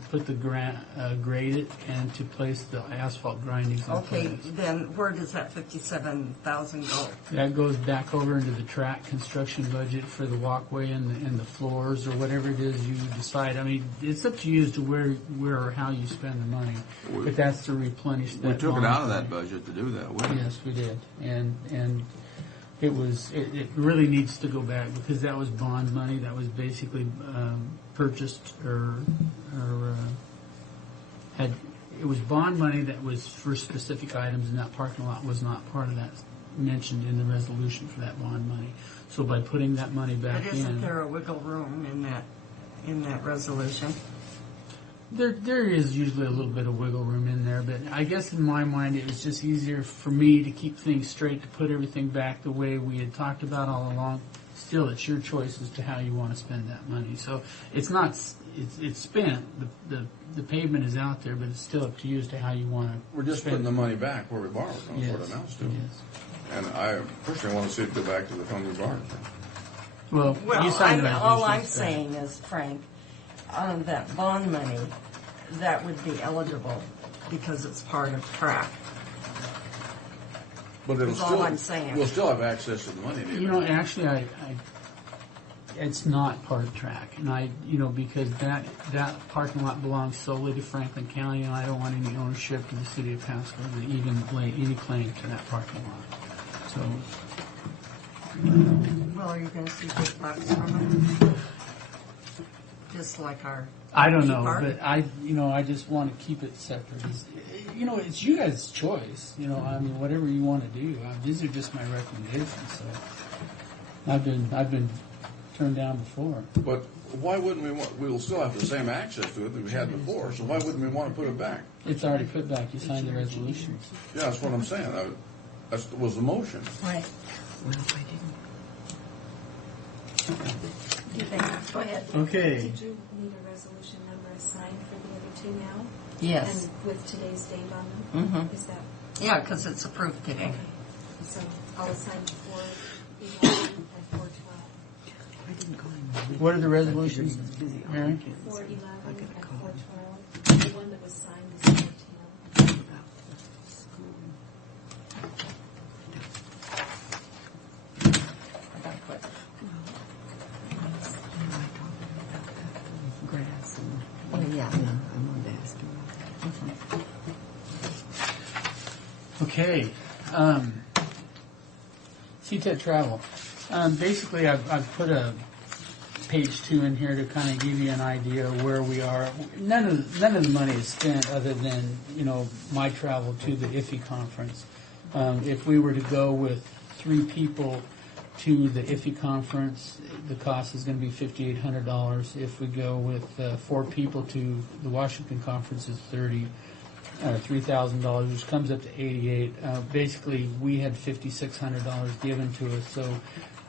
grade it and to place the asphalt grindings in Okay, place. then where does that 57,000 go? That goes back over into the track construction budget for the walkway and the floors or whatever it is you decide. I mean, it's up to you as to where or how you spend the money. But that's to replenish that. We took it bond out of that fund. budget to do that, wouldn't we? Yes, we did, and it really needs to go back because that was bond money that was basically purchased or it was bond money that was for specific items, and that parking lot was not part of that mentioned in the resolution for that bond money. So by putting that money back But in, isn't there a wiggle room in that resolution? There is usually a little bit of wiggle room in there, but I guess in my mind it was just easier for me to keep things straight, to put everything back the way we had talked about all along. Still, it's your choice as to how you want to spend that money. So it's not, it's spent, the pavement is out there, but it's still up to you as to how you want to We're just putting the money back where we borrowed. That's Yes. what it amounts to. Yes. And I personally want to see it go back to the fund we borrowed. Well, you Well, signed the all I'm resolution, so- saying is, Frank, on that bond money, that would be eligible because it's part of track. But it'll That's all still, I'm saying. we'll still have access to the money. You know, actually, it's not part of track, and because that parking lot belongs solely to Franklin County, and I don't want any ownership to the city of Pasco to even lay any claim to that parking lot. So, Well, are you going to see big bucks from it? Just like our. I don't know, Park? but I just want to keep it separate. It's you guys' choice. I mean, whatever you want to do. These are just my recommendations. So, I've been turned down before. But why wouldn't we'll still have the same access to it that we had before, so why wouldn't we want to put it back? It's already put back. You signed the resolutions. Yeah, that's what I'm saying. That was the motion. Right. Well, I didn't. Go ahead. Okay. Did you need a resolution number assigned for the other two now? Yes. And with today's date on them? Mhm. Is that, Yeah, because it's approved today. okay. So I'll assign 411 and 412. I didn't call him. What are the resolutions, Busy. Mary? 411 I gotta and call. 412. The one that was signed is 410. About the school. Grass and. Oh, yeah. I wanted to ask him about that. Okay. CTED travel. Basically, I've put a page 2 in here to kind of give you an idea of where we are. None of the money is spent other than my travel to the IFE conference. If we were to go with 3 people to the IFE conference, the cost is going to be $5,800. If we go with 4 people to the Washington conference, it's $3,000, which comes up to $88,000. Basically, we had $5,600 given to us, so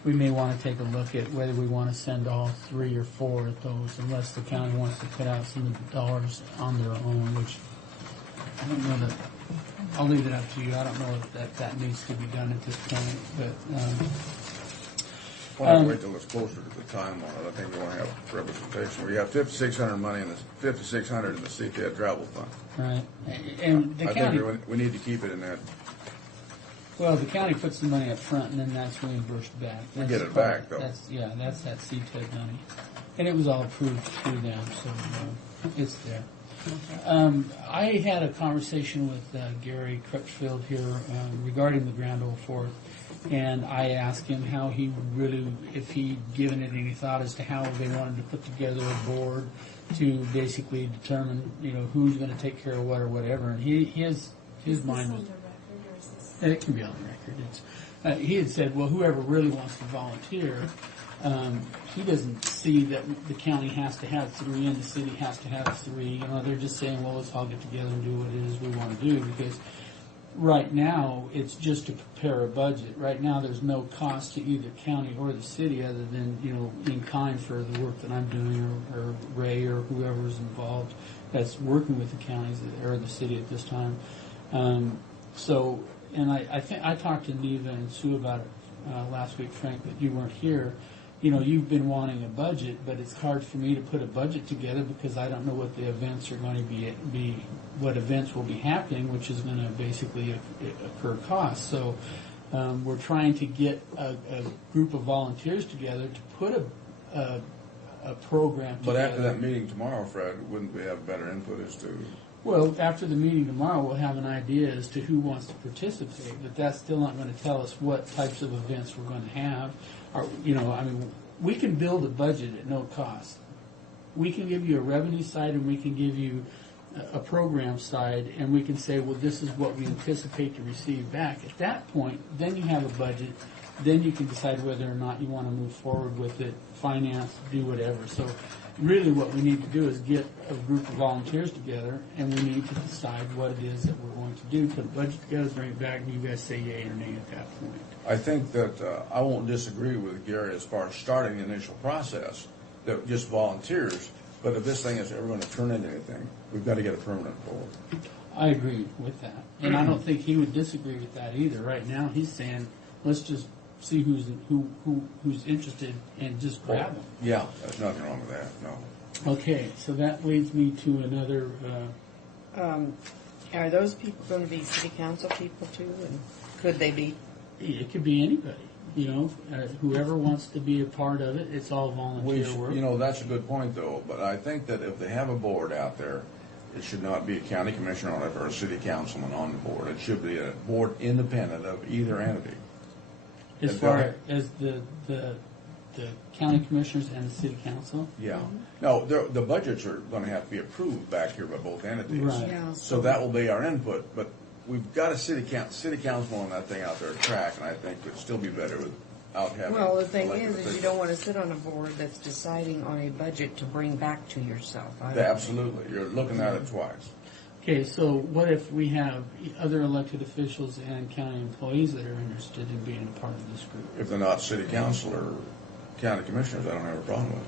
we may want to take a look at whether we want to send all 3 or 4 of those, unless the county wants to put out some dollars on their own, which I don't know that. I'll leave it up to you. I don't know if that needs to be done at this point, but Why don't we wait till it's closer to the time on it? I think we want to have representation. We have 5,600 money in this, 5,600 in the CTED travel fund. Right. And the I county, think we need to keep it in that. well, the county puts the money up front and then that's reimbursed back. We get it back, though. That's that CTED money. And it was all approved through them, so it's there. I had a conversation with Gary Crutchfield here regarding the Grand Ole Fourth, and I asked him how he really, if he'd given it any thought as to how they wanted to put together a board to basically determine, who's going to take care of what or whatever. And his mind was. It can be on the record. He had said, well, whoever really wants to volunteer. He doesn't see that the county has to have 3 and the city has to have 3. They're just saying, well, let's all get together and do what it is we want to do, because right now it's just to prepare a budget. Right now there's no cost to either county or the city other than, in kind for the work that I'm doing or Ray or whoever's involved that's working with the counties or the city at this time. And I think I talked to Neva and Sue about it last week, Frank, but you weren't here. You've been wanting a budget, but it's hard for me to put a budget together because I don't know what the events are going to be what events will be happening, which is going to basically occur costs. So we're trying to get a group of volunteers together to put a program together. But after that meeting tomorrow, Fred, wouldn't we have better input as to? Well, after the meeting tomorrow, we'll have an idea as to who wants to participate, but that's still not going to tell us what types of events we're going to have. Or, we can build a budget at no cost. We can give you a revenue side and we can give you a program side, and we can say, well, this is what we anticipate to receive back. At that point, then you have a budget. Then you can decide whether or not you want to move forward with it, finance, do whatever. So really what we need to do is get a group of volunteers together, and we need to decide what it is that we're going to do, put a budget together, bring it back, and you guys say yay or nay at that point. I think that I won't disagree with Gary as far as starting the initial process, that just volunteers, but if this thing is ever going to turn into anything, we've got to get a permanent board. I agree with that. And I don't think he would disagree with that either. Right now, he's saying, let's just see who's interested and just grab them. Yeah, there's nothing wrong with that, no. Okay, so that leads me to another... Are those people going to be city council people too? And could they be? It could be anybody, whoever wants to be a part of it. It's all volunteer work. That's a good point, though. But I think that if they have a board out there, it should not be a county commissioner on it or a city councilman on the board. It should be a board independent of either entity. As far as the county commissioners and the city council? Yeah. No, the budgets are going to have to be approved back here by both entities. Right. Yeah. So that will be our input. But we've got a city council on that thing out there to track, and I think it'd still be better without having. Well, the thing elected is officials. you don't want to sit on a board that's deciding on a budget to bring back to yourself. Absolutely. You're looking at it twice. Okay, so what if we have other elected officials and county employees that are interested in being a part of this group? If they're not city council or county commissioners, I don't have a problem with it.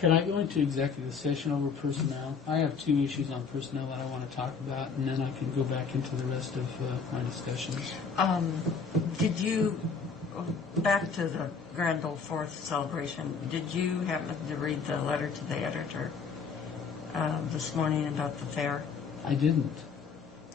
Can I go into executive session over personnel? I have 2 issues on personnel that I want to talk about, and then I can go back into the rest of my discussions. Did you, back to the Grand Ole Fourth celebration, did you happen to read the letter to the editor this morning about the fair? I didn't.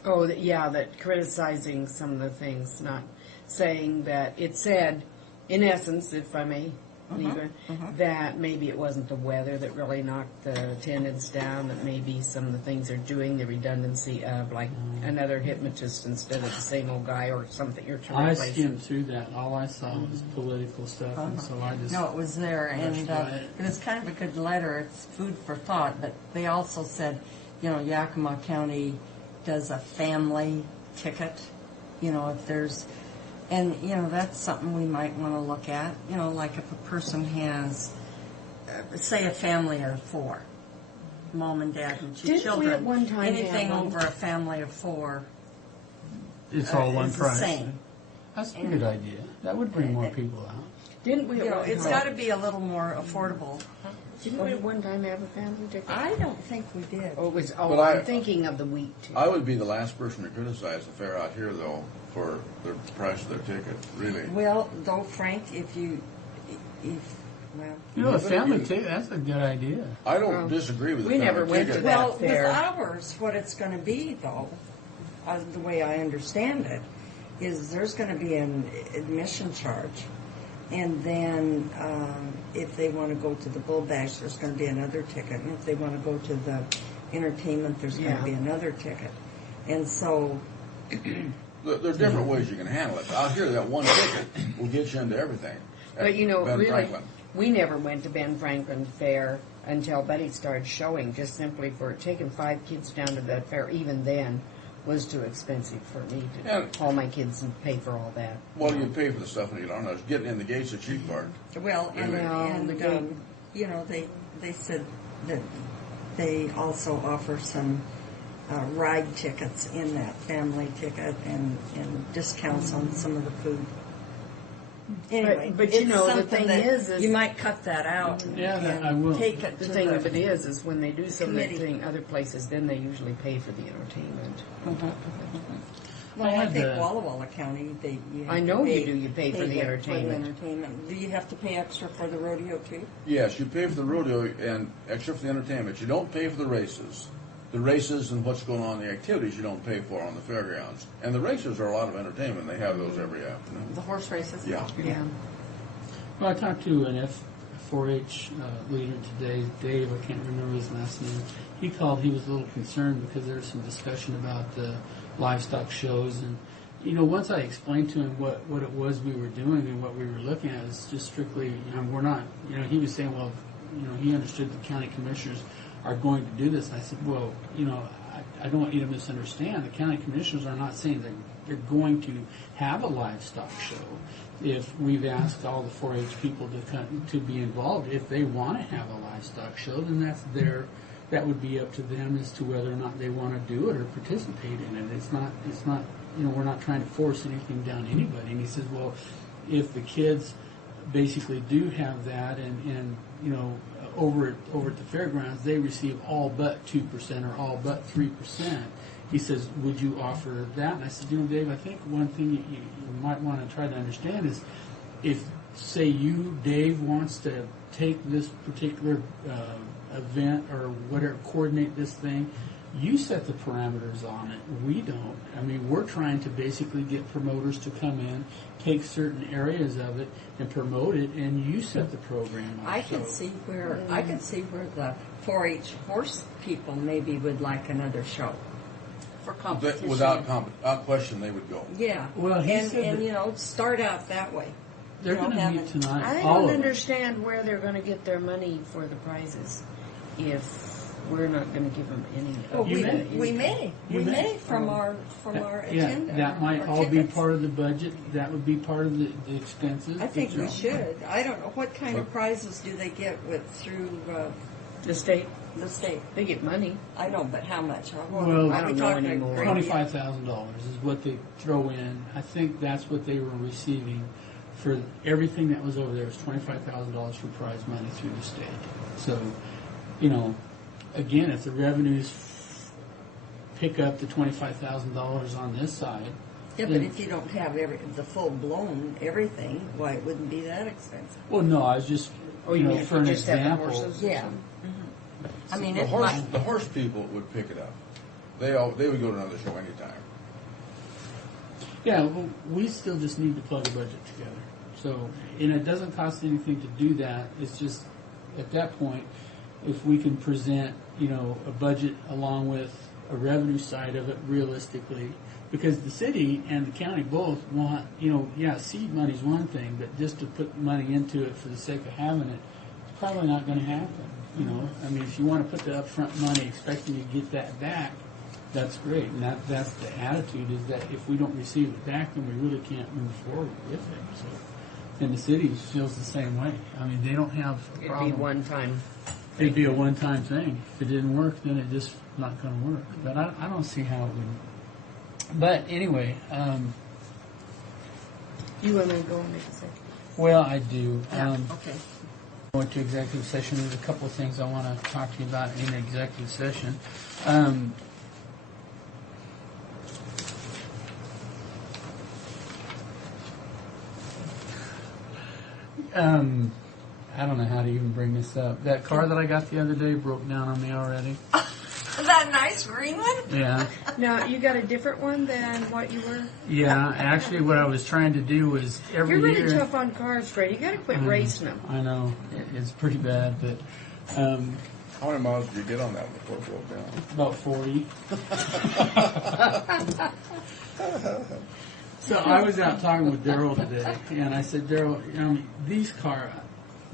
Oh, that criticizing some of the things, not saying that it said, in essence, if I may, Neva, that maybe it wasn't the weather that really knocked the attendance down, that maybe some of the things they're doing, the redundancy of, like another hypnotist instead of the same old guy or something you're trying to I skimmed through that. All I saw was political stuff, and so I just... No, it was there, and it was kind of a good letter. It's food for thought, but they also said, Yakima County does a family ticket, if there's... And, that's something we might want to look at. Like if a person has, say, a family of 4, mom and dad and 2 children. We at one time anything over a family of 4 it's all one is price. the same. That's a good idea. That would bring more people out. Didn't we? It's got to be a little more affordable Didn't we one time have a family ticket? I don't think we did. Oh, it was, But I- I'm thinking of the week too. I would be the last person to criticize the fair out here, though, for the price of their ticket, really. Well, though, Frank, if well, You know, a family ticket, that's a good idea. I don't disagree with the we family never went ticket. to that. well, fair. with ours, what it's going to be, though, the way I understand it, is there's going to be an admission charge, and then if they want to go to the Bull Bash, there's going to be another ticket, and if they want to go to the entertainment, there's going Yeah. to be another ticket, and so. There's different ways you can handle it. Out here, that one ticket will get you into everything. But you know, Ben really, Franklin. we never went to Ben Franklin Fair until Betty started showing, just simply for taking 5 kids down to that fair, even then, was too expensive for me to Yeah. haul my kids and pay for all that. Well, you pay for the stuff and you don't know. Getting in the gate's the cheap part. Well, and, Really? and the gate. you know, they said that they also offer some ride tickets in that family ticket and discounts on some of the food. Anyway, But you it's know, the something thing that is you might cut that out. Yeah, that and I will. Take it The to thing of it is when they do some of that committee. thing other places, then they usually pay for the entertainment. Well, I I had think the- Walla Walla County, you have I to know pay, you do. You pay for the entertainment. entertainment. Do you have to pay extra for the rodeo too? Yes, you pay for the rodeo and extra for the entertainment. You don't pay for the races. The races and what's going on, the activities you don't pay for on the fairgrounds. And the races are a lot of entertainment. They have those every afternoon. The horse races? Yeah. Yeah. Well, I talked to an F4H leader today, Dave, I can't remember his last name. He called, he was a little concerned because there was some discussion about the livestock shows. And, you know, once I explained to him what it was we were doing and what we were looking at, it's just strictly, you know, we're not, you know, he was saying, well, you know, he understood the county commissioners are going to do this. I said, well, you know, I don't want you to misunderstand. The county commissioners are not saying that they're going to have a livestock show. If we've asked all the 4-H people to be involved, if they want to have a livestock show, then that would be up to them as to whether or not they want to do it or participate in it. It's not, you know, we're not trying to force anything down anybody. And he says, well, if the kids basically do have that and you know, over at the fairgrounds, they receive all but 2% or all but 3%. He says, would you offer that? And I said, you know, Dave, I think one thing you might want to try to understand is if, say, you, Dave, wants to take this particular event or whatever, coordinate this thing, you set the parameters on it. We don't. I mean, we're trying to basically get promoters to come in, take certain areas of it, and promote it, and you set the program up. I could see where the 4-H horse people maybe would like another show. For competition. Without question, they would go. Yeah. Well, he and said that- you know, start out that way. They're You know, going to meet having- tonight. I all don't of them. understand where they're going to get their money for the prizes if we're not going to give them any. Well, You may. we may You may. from our Yeah, agenda. that might our all be tickets. part of the budget. That would be part of the expenses. I think that we y'all- should. I don't know what kind of prizes do they get through The state, the state. they get money. I know, but how much? Well, I don't know anymore. $25,000 is what they throw in. I think that's what they were receiving for everything that was over there. Was $25,000 for prize money through the state. So, you know, again, if the revenues pick up the $25,000 on this side, Yeah, but if you don't have the full blown everything, why it wouldn't be that expensive? well, no, I was just, Oh, you you know, mean for an just have the example. horses? Yeah. I mean, The it horse, might. the horse people would pick it up. They would go to another show anytime. Yeah, well, we still just need to plug a budget together. So, and it doesn't cost anything to do that. It's just, at that point, if we can present, you know, a budget along with a revenue side of it realistically, because the city and the county both want, you know, yeah, seed money's one thing, but just to put money into it for the sake of having it, it's probably not going to happen. You know, I mean, if you want to put the upfront money expecting to get that back, that's great. And that's the attitude, is that if we don't receive it back, then we really can't move forward with it. So, and the city feels the same way. I mean, they don't have a It'd be problem. one time. It'd be a one-time thing. If it didn't work, then it just not going to work. But I don't see how it would. But anyway, You want me to go and make a second? well, I do. Okay. Going to executive session, there's a couple of things I want to talk to you about in executive session. I don't know how to even bring this up. That car that I got the other day broke down on me already. That nice green one? Yeah. Now, you got a different one than what you were? Yeah, actually what I was trying to do was every You're year... really tough on cars, Fred. You got to quit racing them. I know. It's pretty bad, but... How many miles did you get on that before it broke down? About 40. So I was out talking with Daryl today, and I said, Daryl, these cars,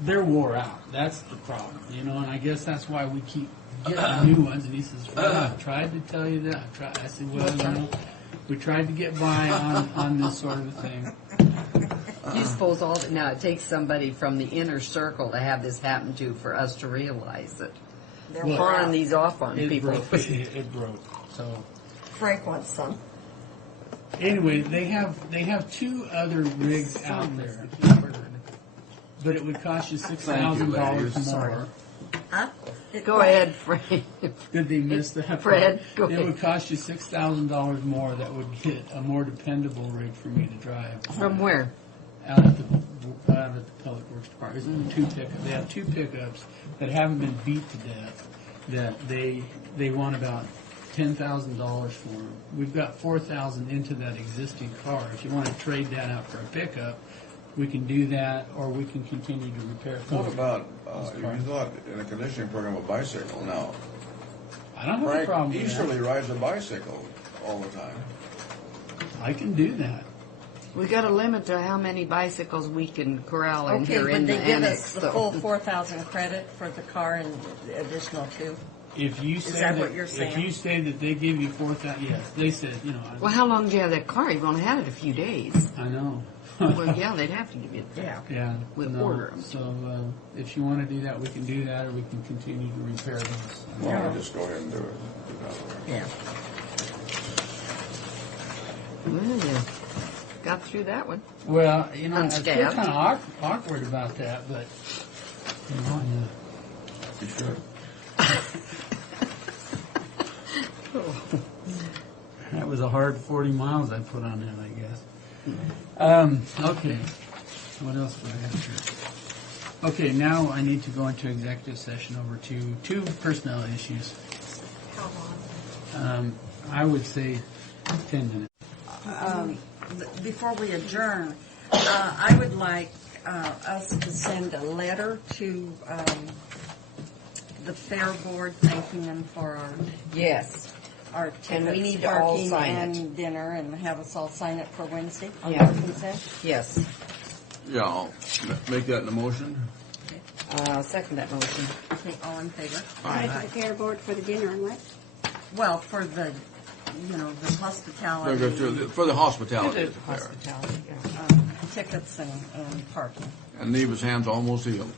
they're wore out. That's the problem, and I guess that's why we keep getting new ones. And he says, well, I tried to tell you that. I said, well, we tried to get by on this sort of thing. You suppose now it takes somebody from the inner circle to have this happen to for us to realize it. They're pawning these off on people. It broke. So Frank wants some. anyway, they have two other rigs out there, but it would cost you $6,000 more. Huh? Go ahead, Fred. Did they miss that? Fred, go It ahead. would cost you $6,000 more. That would get a more dependable rig for me to drive. From where? Out at the Public Works Department. They have two pickups that haven't been beat to death. That they want about $10,000 for them. We've got $4,000 into that existing car. If you want to trade that out for a pickup, we can do that, or we can continue to repair. What about, you thought in a conditioning program, a bicycle now? I don't have a Frank problem with Easterly that. rides a bicycle all the time. I can do that. We got a limit to how many bicycles we can corral in Okay, here in would the they give annex. us the so- full 4,000 credit for the car and the additional 2? If you say that what you're saying? If you say that they give you 4,000, yes, they said, Well, how long do you have that car? You've only had it a few days. I know. Well, yeah, they'd have to give you that. Yeah, We'll no. order 'em. So if you want to do that, we can do that, or we can continue to repair those. Why don't we just go ahead and do it? Yeah. Well, you got through that one. Well, I feel Unscabbed. kind of awkward about that, but yeah. You should. That was a hard 40 miles I put on that, I guess. Okay. What else do I have here? Okay, now I need to go into executive session over to 2 personnel issues. How long? I would say 10 minutes. Before we adjourn, I would like us to send a letter to the Fair Board thanking them for Yes. our And we tickets, need to all parking, sign and it. dinner, and have us all sign it for Wednesday on Yeah. consent. Yes. Yeah, I'll make that in a motion. Second that motion. Okay, all in favor? Aye. To the Fair Board for the dinner and what? Well, for the, the hospitality, For the hospitality of the fair. Hospitality, yeah. tickets and parking, And Neva's hands almost healed.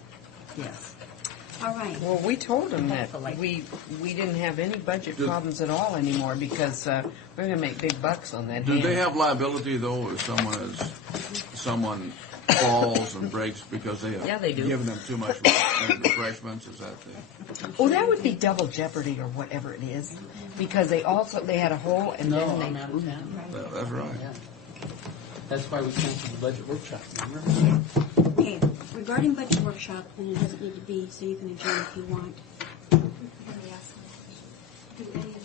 yes. All right. Well, we told them that Hopefully. we didn't have any budget Do- problems at all anymore because we're going to make big bucks on that. Do they hand. have liability though if someone falls and breaks because they have Yeah, they do. given them too much refreshments? Is that the? Oh, that would be double jeopardy or whatever it is, because they had a hole and No, then I'm they. out of town. That's right. Yeah. That's why we canceled the budget workshop, remember? Okay. Regarding budget workshop, and it doesn't need to be, so you can adjourn if you want. Let me ask one question. Do any of